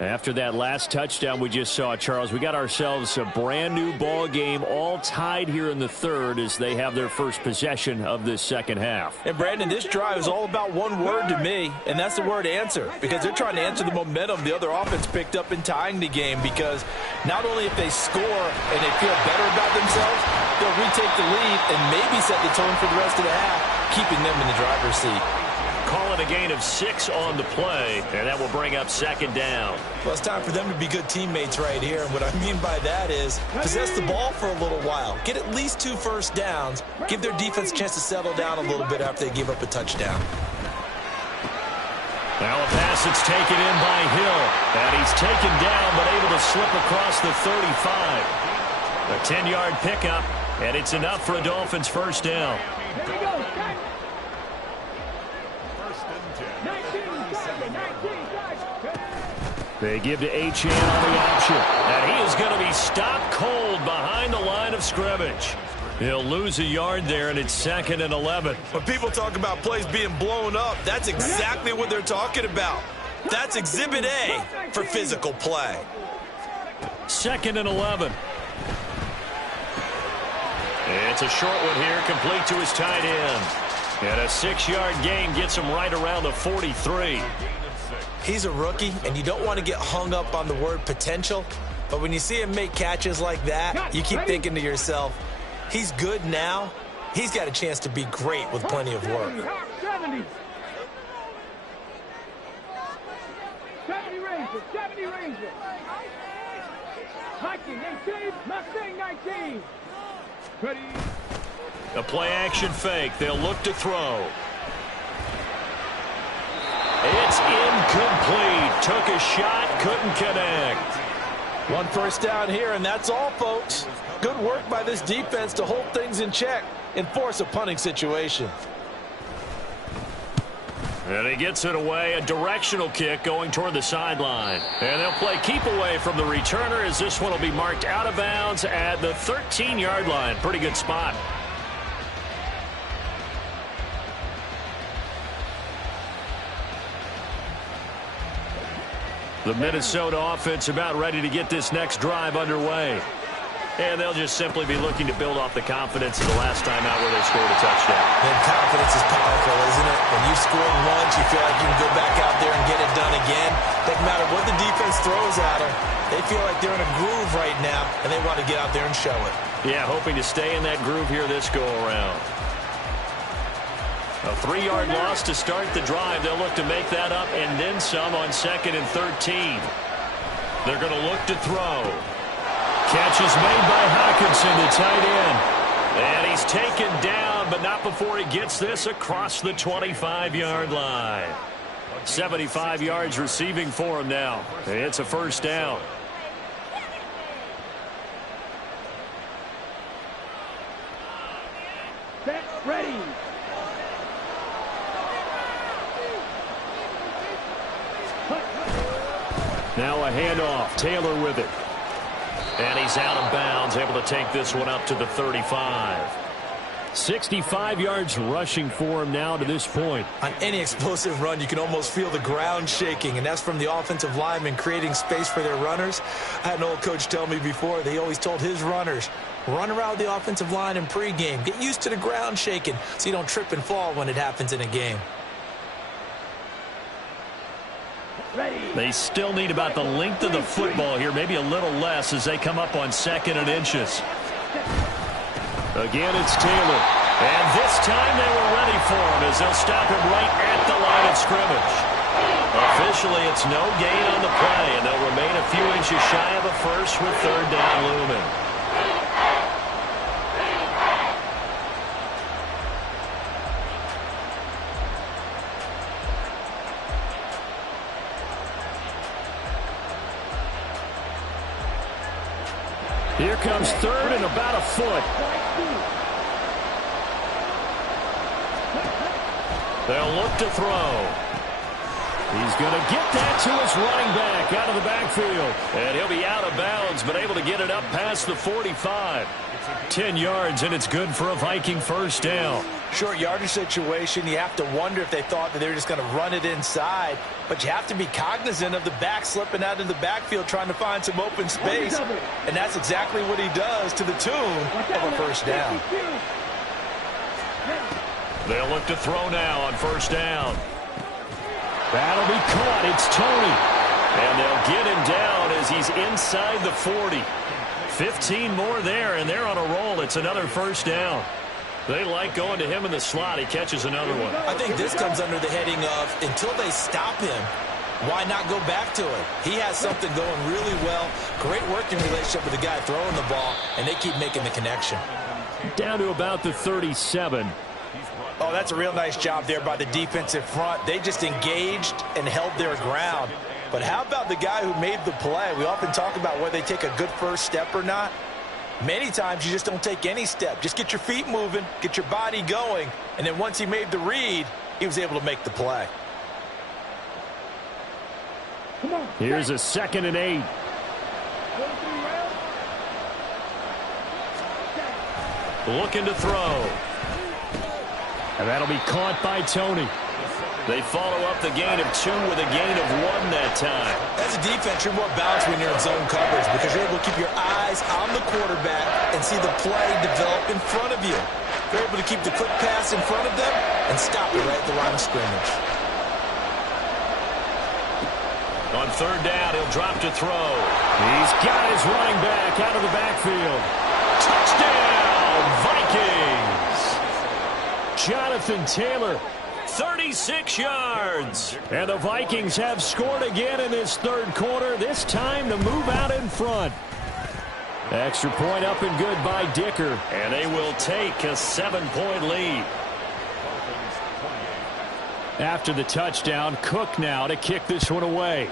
After that last touchdown we just saw, Charles, we got ourselves a brand new ball game, all tied here in the third as they have their first possession of this second half. And Brandon, this drive is all about one word to me, and that's the word answer, because they're trying to answer the momentum the other offense picked up in tying the game, because not only if they score and they feel better about themselves, they'll retake the lead and maybe set the tone for the rest of the half, keeping them in the driver's seat. Call it a gain of 6 on the play, and that will bring up second down. Well, it's time for them to be good teammates right here. And what I mean by that is possess the ball for a little while. Get at least 2 first downs. Give their defense a chance to settle down a little bit after they give up a touchdown. Now a pass that's taken in by Hill. And he's taken down but able to slip across the 35. A 10-yard pickup, and it's enough for a Dolphins first down. Here we go. They give to Achane on the option. And he is going to be stopped cold behind the line of scrimmage. He'll lose a yard there, and it's 2nd and 11. When people talk about plays being blown up, that's exactly what they're talking about. That's Exhibit A for physical play. 2nd and 11. It's a short one here, complete to his tight end. And a 6-yard gain gets him right around the 43. He's a rookie, and you don't want to get hung up on the word potential. But when you see him make catches like that, you keep thinking to yourself, he's good now. He's got a chance to be great with plenty of work. 70. 70 Rangers, 70 Rangers. Hiking 18, Mustang 19. Ready. A play-action fake. They'll look to throw. It's incomplete. Took a shot, couldn't connect. 1 first down here, and that's all, folks. Good work by this defense to hold things in check and force a punting situation. And he gets it away. A directional kick going toward the sideline. And they'll play keep away from the returner as this one will be marked out of bounds at the 13-yard line. Pretty good spot. The Minnesota offense about ready to get this next drive underway. And they'll just simply be looking to build off the confidence of the last time out where they scored a touchdown. And confidence is powerful, isn't it? When you've scored once, you feel like you can go back out there and get it done again. Doesn't matter what the defense throws at them. They feel like they're in a groove right now, and they want to get out there and show it. Yeah, hoping to stay in that groove here this go-around. A 3-yard loss to start the drive. They'll look to make that up and then some on 2nd and 13. They're going to look to throw. Catch is made by Hawkinson, the tight end. And he's taken down, but not before he gets this across the 25-yard line. 75 yards receiving for him now. It's a first down. Set, ready. Now a handoff. Taylor with it. And he's out of bounds, able to take this one up to the 35. 65 yards rushing for him now to this point. On any explosive run, you can almost feel the ground shaking, and that's from the offensive linemen creating space for their runners. I had an old coach tell me before, they always told his runners, run around the offensive line in pregame. Get used to the ground shaking so you don't trip and fall when it happens in a game. They still need about the length of the football here, maybe a little less as they come up on 2nd and inches. Again, it's Taylor. And this time they were ready for him as they'll stop him right at the line of scrimmage. Officially, it's no gain on the play, and they'll remain a few inches shy of a first with 3rd down looming. Here comes 3rd and about a foot. They'll look to throw. He's going to get that to his running back out of the backfield. And he'll be out of bounds, but able to get it up past the 45. 10 yards, and it's good for a Viking first down. Short yardage situation. You have to wonder if they thought that they were just going to run it inside. But you have to be cognizant of the back slipping out in the backfield trying to find some open space. And that's exactly what he does to the tune of a first down. They'll look to throw now on first down. That'll be caught. It's Tony. And they'll get him down as he's inside the 40. 15 more there, and they're on a roll. It's another first down. They like going to him in the slot. He catches another one. I think this comes under the heading of until they stop him, why not go back to it? He has something going really well. Great working relationship with the guy throwing the ball, and they keep making the connection. Down to about the 37. Oh, that's a real nice job there by the defensive front. They just engaged and held their ground. But how about the guy who made the play? We often talk about whether they take a good first step or not. Many times you just don't take any step. Just get your feet moving, get your body going, and then once he made the read, he was able to make the play. Here's a 2nd and 8. Looking to throw. And that'll be caught by Tony. They follow up the gain of 2 with a gain of 1 that time. As a defense, you're more balanced when you're in zone coverage because you're able to keep your eyes on the quarterback and see the play develop in front of you. You're able to keep the quick pass in front of them and stop it right at the line of scrimmage. On third down, he'll drop to throw. He's got his running back out of the backfield. Touchdown, Vikings! Jonathan Taylor, 36 yards. And the Vikings have scored again in this third quarter, this time to move out in front. Extra point up and good by Dicker. And they will take a 7-point lead. After the touchdown, Cook now to kick this one away.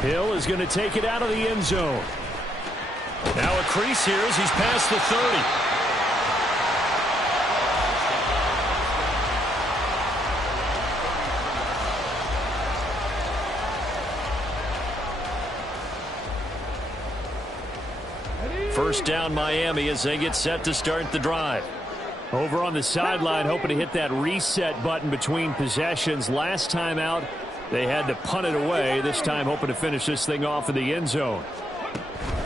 Hill is going to take it out of the end zone. Now a crease here as he's past the 30. First down Miami as they get set to start the drive. Over on the sideline hoping to hit that reset button between possessions. Last time out they had to punt it away. This time hoping to finish this thing off in the end zone.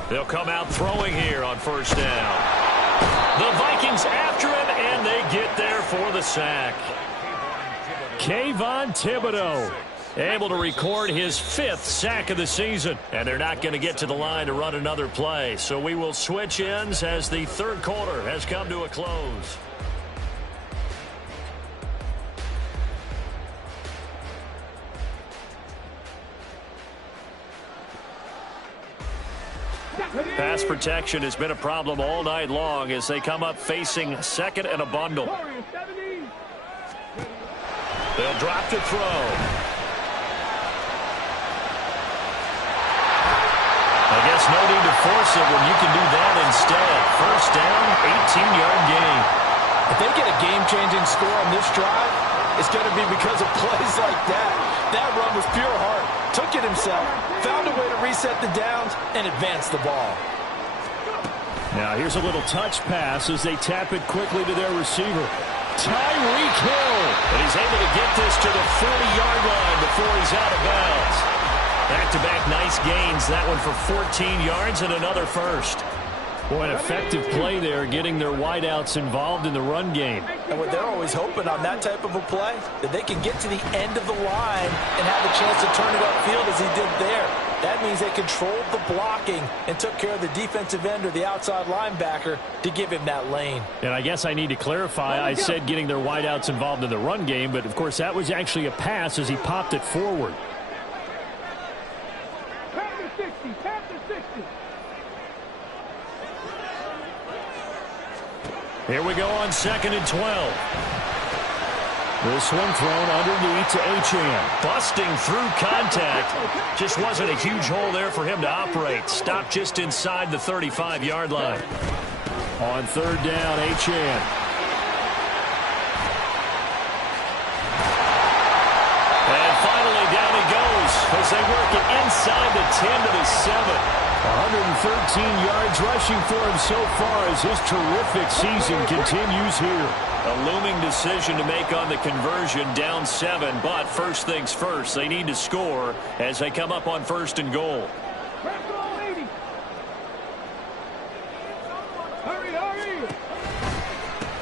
They'll come out throwing here on first down. The Vikings after him, and they get there for the sack. Kayvon Thibodeau able to record his 5th sack of the season. And they're not going to get to the line to run another play. So we will switch ends as the third quarter has come to a close. Pass protection has been a problem all night long as they come up facing 2nd and a bundle. They'll drop to throw. I guess no need to force it when you can do that instead. First down, 18-yard gain. If they get a game-changing score on this drive, it's going to be because of plays like that. That run was pure heart. Took it himself, found a way to reset the downs, and advance the ball. Now here's a little touch pass as they tap it quickly to their receiver. Tyreek Hill. And he's able to get this to the 40-yard line before he's out of bounds. Back-to-back nice gains. That one for 14 yards and another first. Boy, an effective play there, getting their wideouts involved in the run game. And what they're always hoping on that type of a play, that they can get to the end of the line and have a chance to turn it upfield as he did there. That means they controlled the blocking and took care of the defensive end or the outside linebacker to give him that lane. And I guess I need to clarify, I said getting their wideouts involved in the run game, but of course that was actually a pass as he popped it forward. Here we go on 2nd and 12. This one thrown underneath to Achane. Busting through contact. Just wasn't a huge hole there for him to operate. Stopped just inside the 35-yard line. On third down, Achane. inside the 10 to the 7. 113 yards rushing for him so far as his terrific season continues here. A looming decision to make on the conversion, down 7, but first things first, they need to score as they come up on 1st and goal. Hurry, hurry!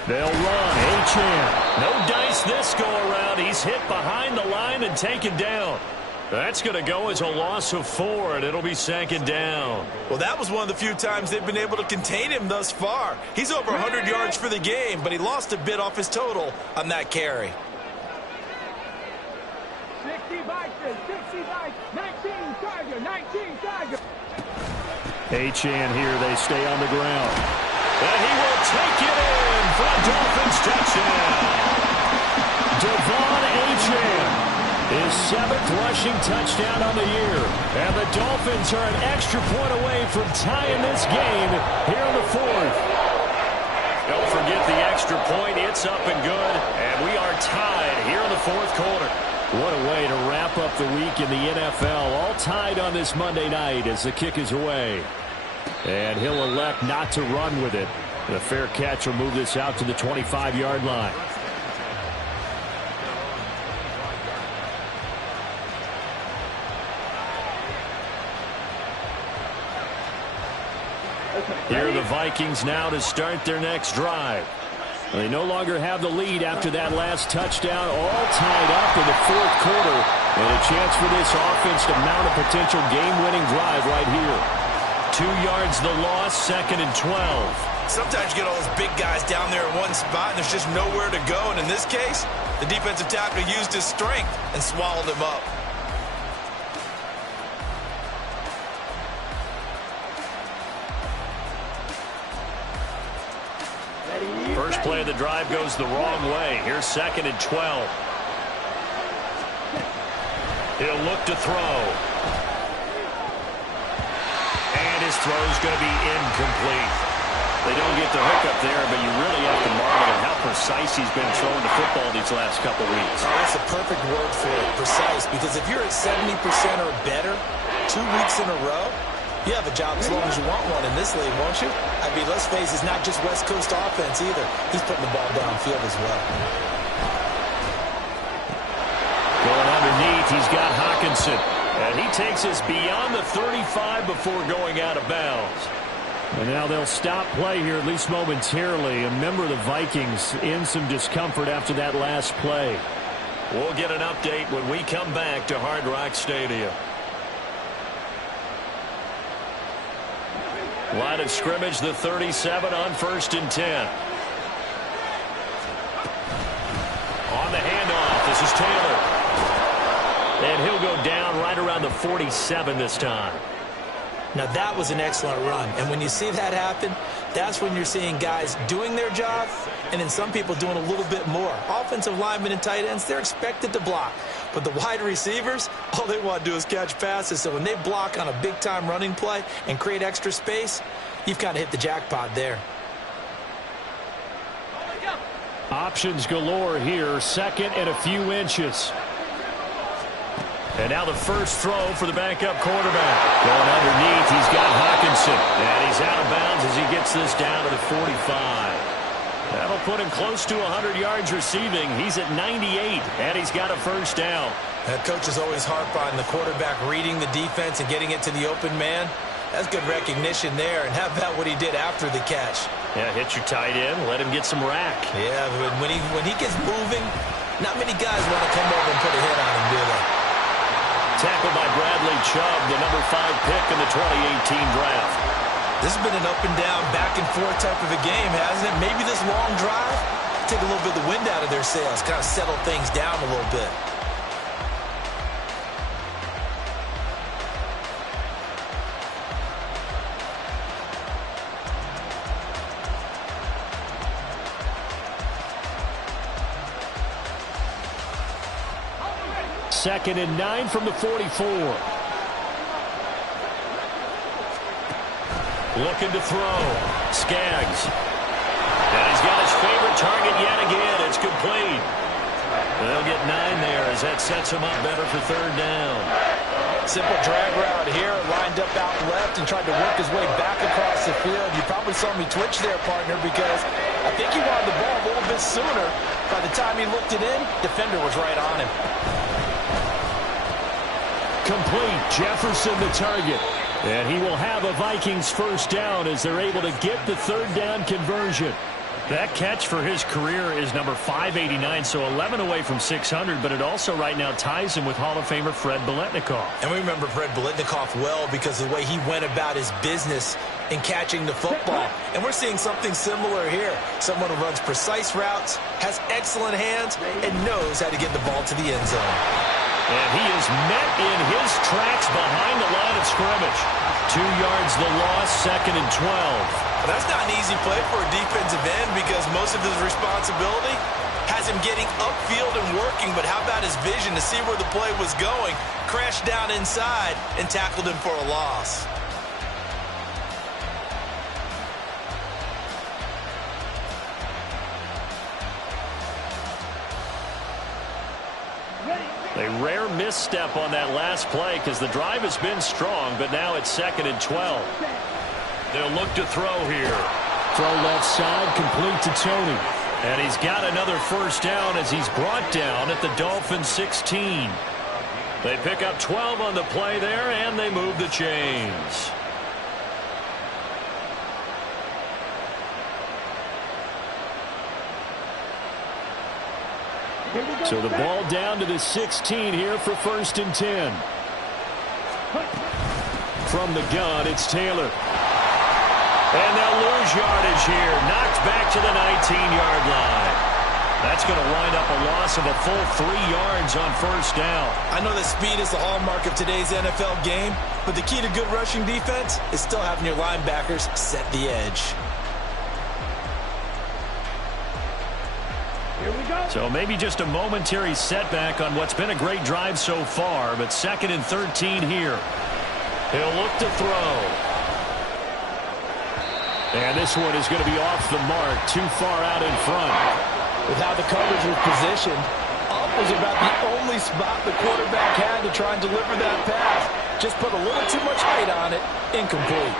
They'll run. Achane. No dice this go around. He's hit behind the line and taken down. That's going to go as a loss of 4, and it'll be 2nd down. Well, that was one of the few times they've been able to contain him thus far. He's over 100 yards for the game, but he lost a bit off his total on that carry. 60 Vikings, 60 Vikings, 19 Tiger, 19 Tiger. Achane here. They stay on the ground. And he will take it in for a Dolphins touchdown. Devon Achane. His 7th rushing touchdown on the year. And the Dolphins are an extra point away from tying this game here in the 4th. Don't forget the extra point. It's up and good. And we are tied here in the 4th quarter. What a way to wrap up the week in the NFL. All tied on this Monday night as the kick is away. And he'll elect not to run with it. The fair catch will move this out to the 25-yard line. Here are the Vikings now to start their next drive. They no longer have the lead after that last touchdown, all tied up in the 4th quarter. And a chance for this offense to mount a potential game-winning drive right here. 2 yards the loss, 2nd and 12. Sometimes you get all those big guys down there in one spot, and there's just nowhere to go. And in this case, the defensive tackle used his strength and swallowed him up. First play of the drive goes the wrong way. Here's 2nd and 12. He'll look to throw. And his throw's going to be incomplete. They don't get the hook up there, but you really have to marvel at how precise he's been throwing the football these last couple weeks. Oh, that's a perfect word for it, precise, because if you're at 70% or better 2 weeks in a row, you have a job as long as you want one in this league, won't you? I mean, let's face it, it's not just West Coast offense either. He's putting the ball downfield as well. Going underneath, he's got Hawkinson. And he takes us beyond the 35 before going out of bounds. And now they'll stop play here, at least momentarily. A member of the Vikings in some discomfort after that last play. We'll get an update when we come back to Hard Rock Stadium. Line of scrimmage, the 37 on 1st and 10. On the handoff, this is Taylor. And he'll go down right around the 47 this time. Now, that was an excellent run. And when you see that happen, that's when you're seeing guys doing their job and then some people doing a little bit more. Offensive linemen and tight ends, they're expected to block. But the wide receivers, all they want to do is catch passes. So when they block on a big-time running play and create extra space, you've kind of hit the jackpot there. Options galore here, 2nd and a few inches. And now the first throw for the backup quarterback. Going underneath, he's got Hawkinson. And he's out of bounds as he gets this down to the 45. That'll put him close to 100 yards receiving. He's at 98, and he's got a first down. That coach is always harp on the quarterback reading the defense and getting it to the open man. That's good recognition there. And how about what he did after the catch? Yeah, hit your tight end, let him get some rack. Yeah, but when he gets moving, not many guys want to come over and put a hit on him, do they? Tackled by Bradley Chubb, the number 5 pick in the 2018 draft. This has been an up and down, back and forth type of a game, hasn't it? Maybe this long drive, take a little bit of the wind out of their sails, kind of settle things down a little bit. Second and 9 from the 44. Looking to throw. Skaggs. And he's got his favorite target yet again. It's complete. They'll get 9 there as that sets him up better for 3rd down. Simple drag route here, lined up out left and tried to work his way back across the field. You probably saw me twitch there, partner, because I think he wanted the ball a little bit sooner. By the time he looked it in, defender was right on him. Complete. Jefferson the target. And he will have a Vikings first down as they're able to get the third down conversion. That catch for his career is number 589, so 11 away from 600, but it also right now ties him with Hall of Famer Fred Biletnikoff. And we remember Fred Biletnikoff well because of the way he went about his business in catching the football. And we're seeing something similar here. Someone who runs precise routes, has excellent hands, and knows how to get the ball to the end zone. And he is met in his tracks behind the line of scrimmage. 2 yards the loss, 2nd and 12. That's not an easy play for a defensive end because most of his responsibility has him getting upfield and working, but how about his vision to see where the play was going, crashed down inside, and tackled him for a loss. A rare misstep on that last play because the drive has been strong, but now it's 2nd and 12. They'll look to throw here. Throw left side, complete to Tony. And he's got another first down as he's brought down at the Dolphins 16. They pick up 12 on the play there, and they move the chains. So the ball down to the 16 here for 1st and 10. From the gun, it's Taylor. And they'll lose yardage here. Knocked back to the 19-yard line. That's going to wind up a loss of a full 3 yards on first down. I know that speed is the hallmark of today's NFL game, but the key to good rushing defense is still having your linebackers set the edge. So maybe just a momentary setback on what's been a great drive so far, but 2nd and 13 here. He'll look to throw. And this one is going to be off the mark, too far out in front. With how the coverage was positioned, up was about the only spot the quarterback had to try and deliver that pass. Just put a little too much height on it. Incomplete.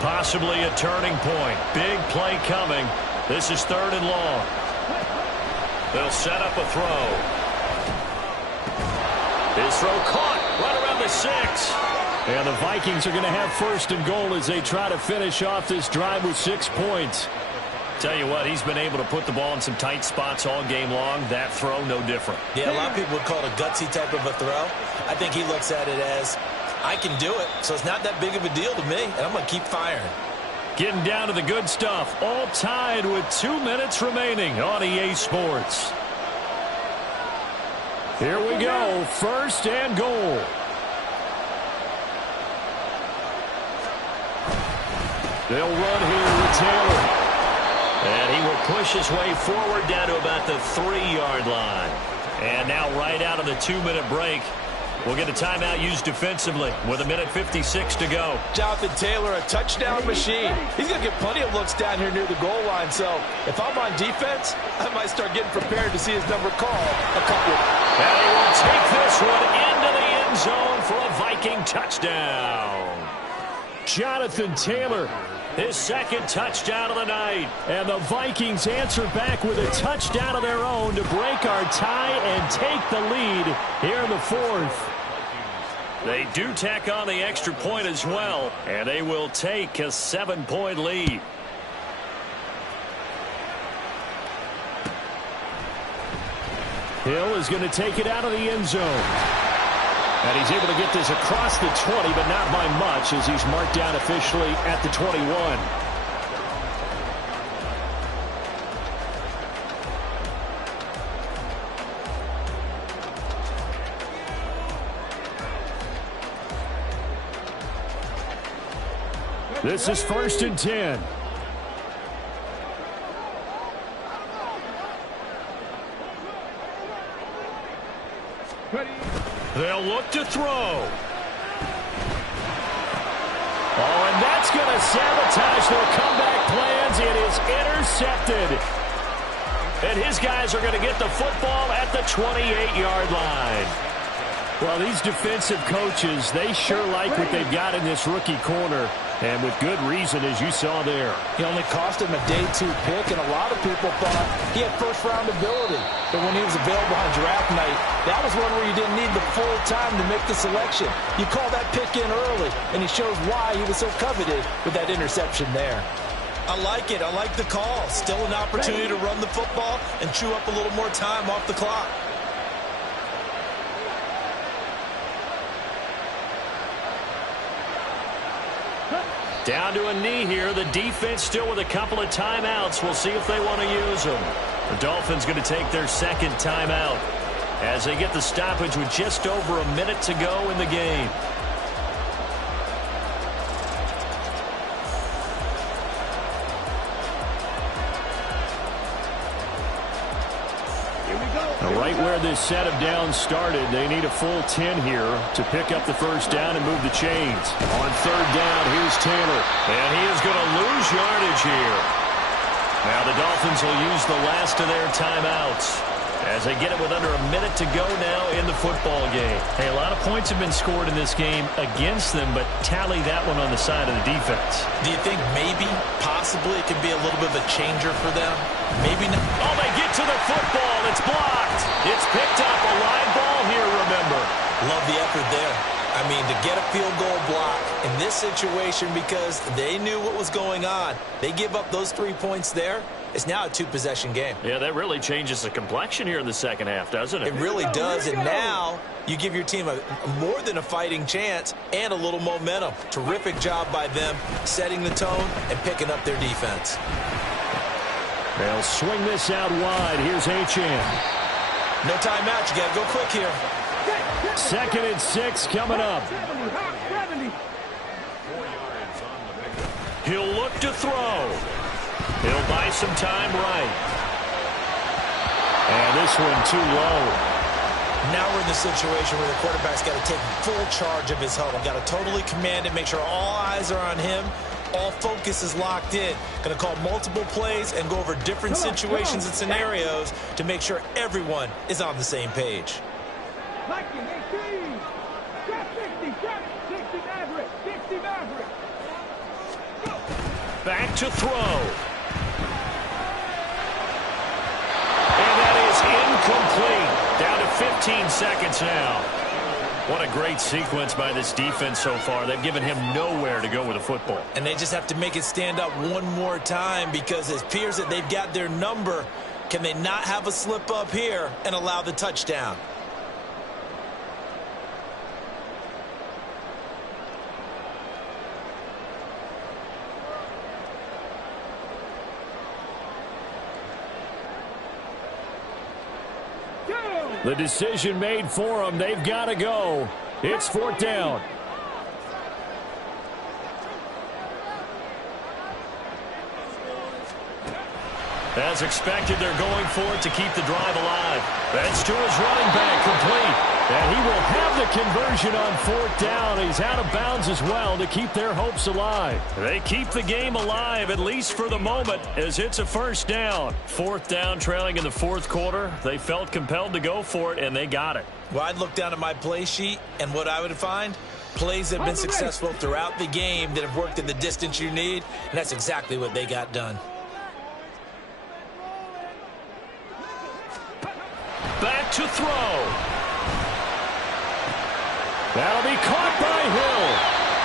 Possibly a turning point. Big play coming. This is 3rd and long. They'll set up a throw. His throw caught right around the 6. And the Vikings are going to have 1st and goal as they try to finish off this drive with 6 points. Tell you what, he's been able to put the ball in some tight spots all game long. That throw, no different. Yeah, a lot of people would call it a gutsy type of a throw. I think he looks at it as, I can do it, so it's not that big of a deal to me, and I'm going to keep firing. Getting down to the good stuff. All tied with 2 minutes remaining on EA Sports. Here we go. 1st and goal. They'll run here with Taylor. And he will push his way forward down to about the 3-yard line. And now right out of the 2-minute break, we'll get a timeout used defensively with 1:56 to go. Jonathan Taylor, a touchdown machine. He's going to get plenty of looks down here near the goal line. So if I'm on defense, I might start getting prepared to see his number called a couple. And he will take this one into the end zone for a Viking touchdown. Jonathan Taylor, his 2nd touchdown of the night. And the Vikings answer back with a touchdown of their own to break our tie and take the lead here in the 4th. They do tack on the extra point as well, and they will take a 7-point lead. Hill is going to take it out of the end zone. And he's able to get this across the 20, but not by much as he's marked down officially at the 21. This is 1st and 10. Ready. They'll look to throw. Oh, and that's going to sabotage their comeback plans. It is intercepted. And his guys are going to get the football at the 28-yard line. Well, these defensive coaches, they sure like what they've got in this rookie corner. And with good reason, as you saw there. He only cost him a day 2 pick, and a lot of people thought he had first-round ability. But when he was available on draft night, that was one where you didn't need the full time to make the selection. You call that pick in early, and he shows why he was so coveted with that interception there. I like it. I like the call. Still an opportunity to run the football and chew up a little more time off the clock. Down to a knee here. The defense still with a couple of timeouts. We'll see if they want to use them. The Dolphins going to take their second timeout as they get the stoppage with just over a minute to go in the game. Right where this set of downs started, they need a full 10 here to pick up the first down and move the chains. On third down, here's Taylor. And he is going to lose yardage here. Now the Dolphins will use the last of their timeouts as they get it with under a minute to go now in the football game. Hey, a lot of points have been scored in this game against them, but tally that one on the side of the defense. Do you think maybe, possibly, it could be a little bit of a changer for them? Maybe not. Oh, they get to the football. It's blocked. It's picked up. A live ball here, remember. Love the effort there. I mean, to get a field goal block in this situation because they knew what was going on. They give up those 3 points there. It's now a 2-possession game. Yeah, that really changes the complexion here in the second half, doesn't it? It really does, and now you give your team a more than a fighting chance and a little momentum. Terrific job by them setting the tone and picking up their defense. They'll swing this out wide. Here's Achane. No timeout. You got to go quick here. 2nd and 6 coming up. He'll look to throw. He'll buy some time right. And this one too low. Now we're in the situation where the quarterback's got to take full charge of his huddle. Got to totally command it, make sure all eyes are on him. All focus is locked in. Going to call multiple plays and go over different situations and scenarios to make sure everyone is on the same page. Back to throw. And that is incomplete. Down to 15 seconds now. What a great sequence by this defense so far. They've given him nowhere to go with the football. And they just have to make it stand up one more time because it appears that they've got their number. Can they not have a slip up here and allow the touchdown? The decision made for them. They've got to go. It's 4th down. As expected, they're going for it to keep the drive alive. That's to his running back, complete. And he will have the conversion on 4th down. He's out of bounds as well to keep their hopes alive. They keep the game alive, at least for the moment, as it's a 1st down. 4th down, trailing in the 4th quarter. They felt compelled to go for it, and they got it. Well, I'd look down at my play sheet, and what I would find, plays that have been successful throughout the game that have worked in the distance you need, and that's exactly what they got done. Back to throw. That'll be caught by Hill.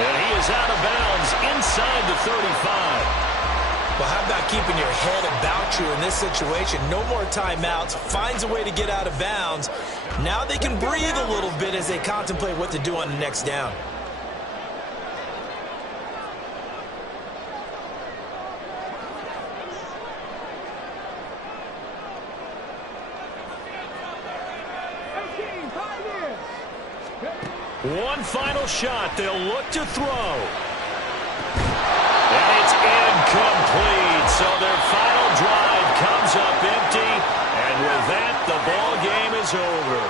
And he is out of bounds inside the 35. Well, how about keeping your head about you in this situation? No more timeouts. Finds a way to get out of bounds. Now they can breathe a little bit as they contemplate what to do on the next down. One final shot. They'll look to throw. And it's incomplete. So their final drive comes up empty. And with that, the ball game is over.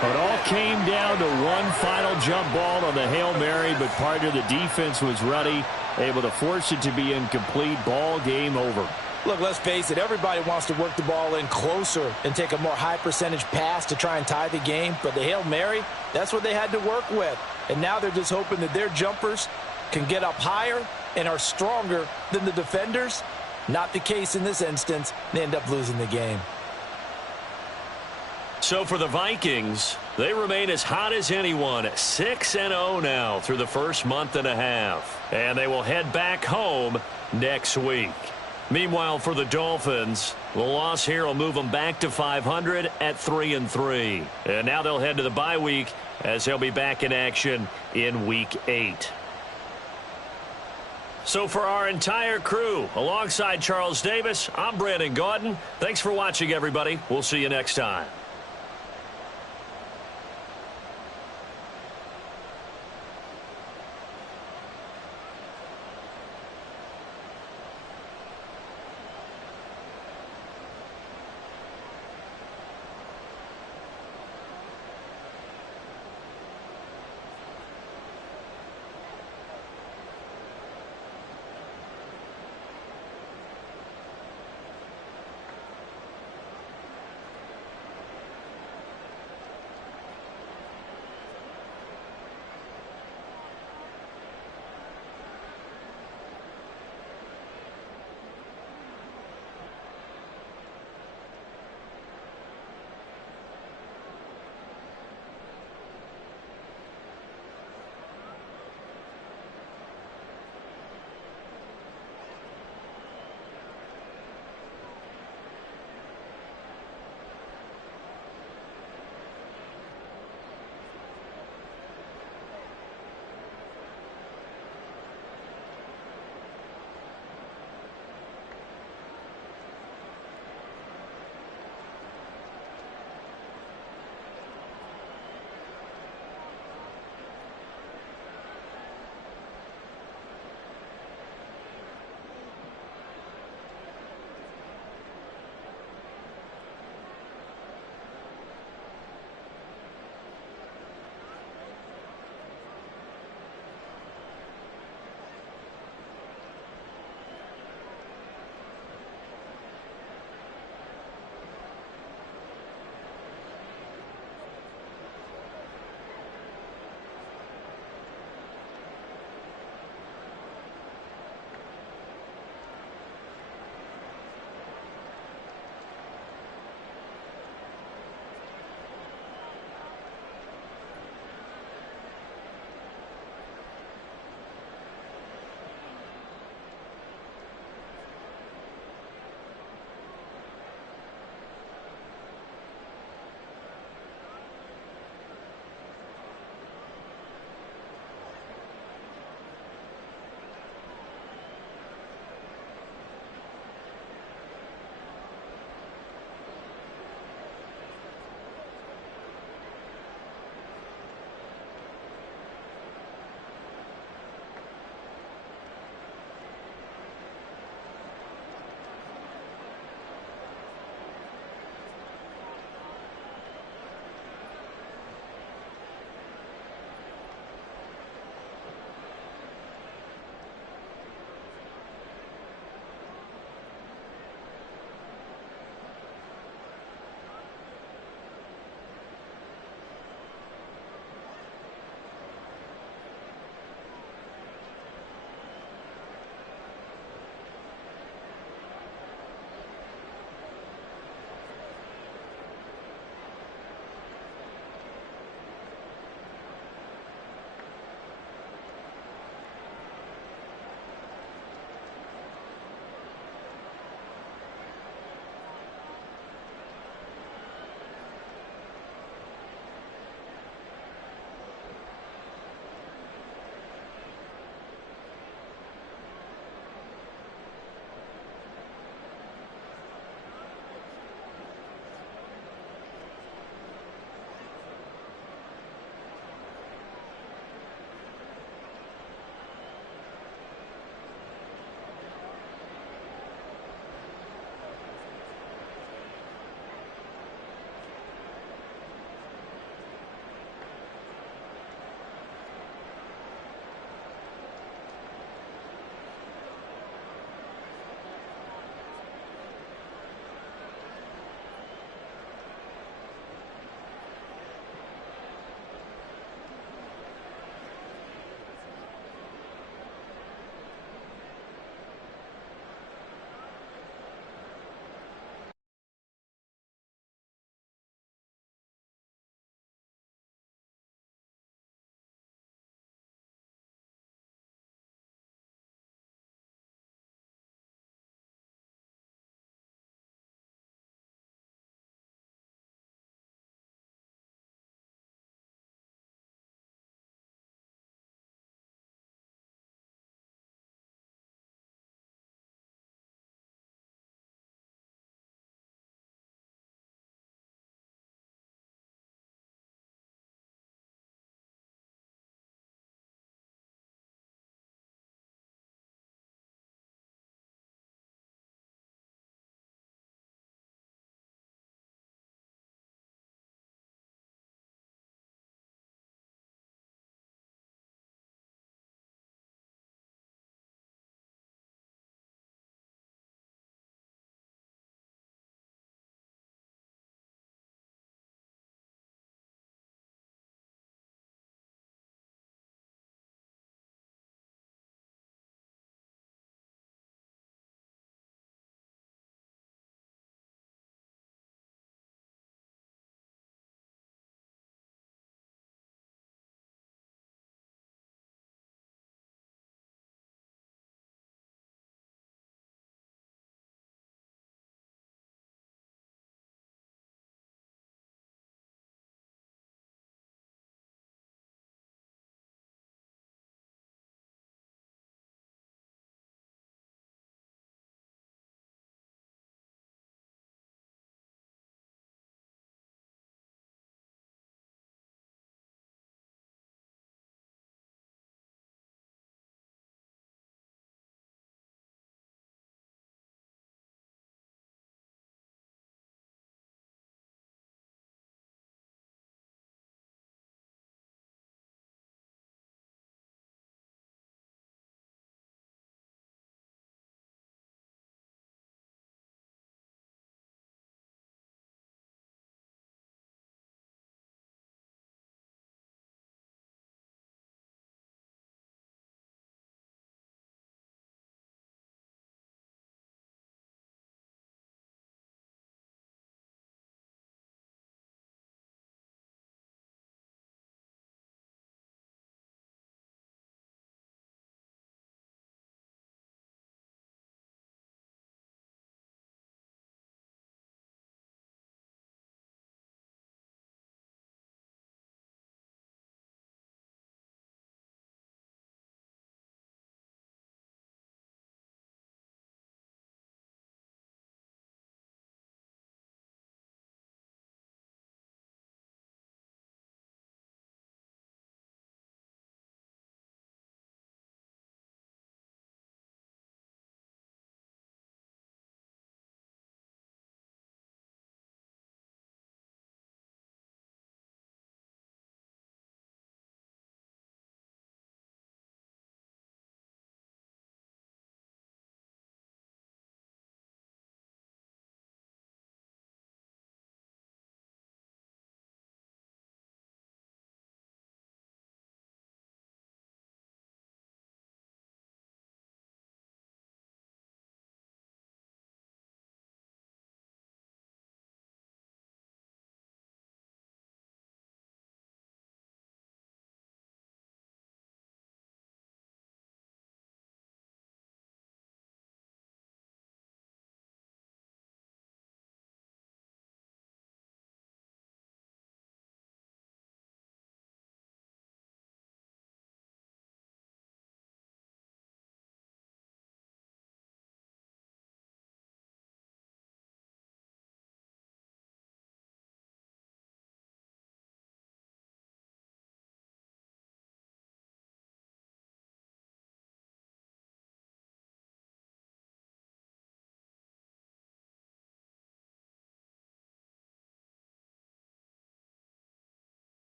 It all came down to one final jump ball on the Hail Mary, but part of the defense was ready, able to force it to be incomplete. Ball game over. Look, let's face it, everybody wants to work the ball in closer and take a more high-percentage pass to try and tie the game. But the Hail Mary, that's what they had to work with. And now they're just hoping that their jumpers can get up higher and are stronger than the defenders. Not the case in this instance. They end up losing the game. So for the Vikings, they remain as hot as anyone, 6-0 now through the first month and a half. And they will head back home next week. Meanwhile, for the Dolphins, the loss here will move them back to 500 at 3-3. And now they'll head to the bye week as they'll be back in action in Week 8. So for our entire crew, alongside Charles Davis, I'm Brandon Gaudin. Thanks for watching, everybody. We'll see you next time.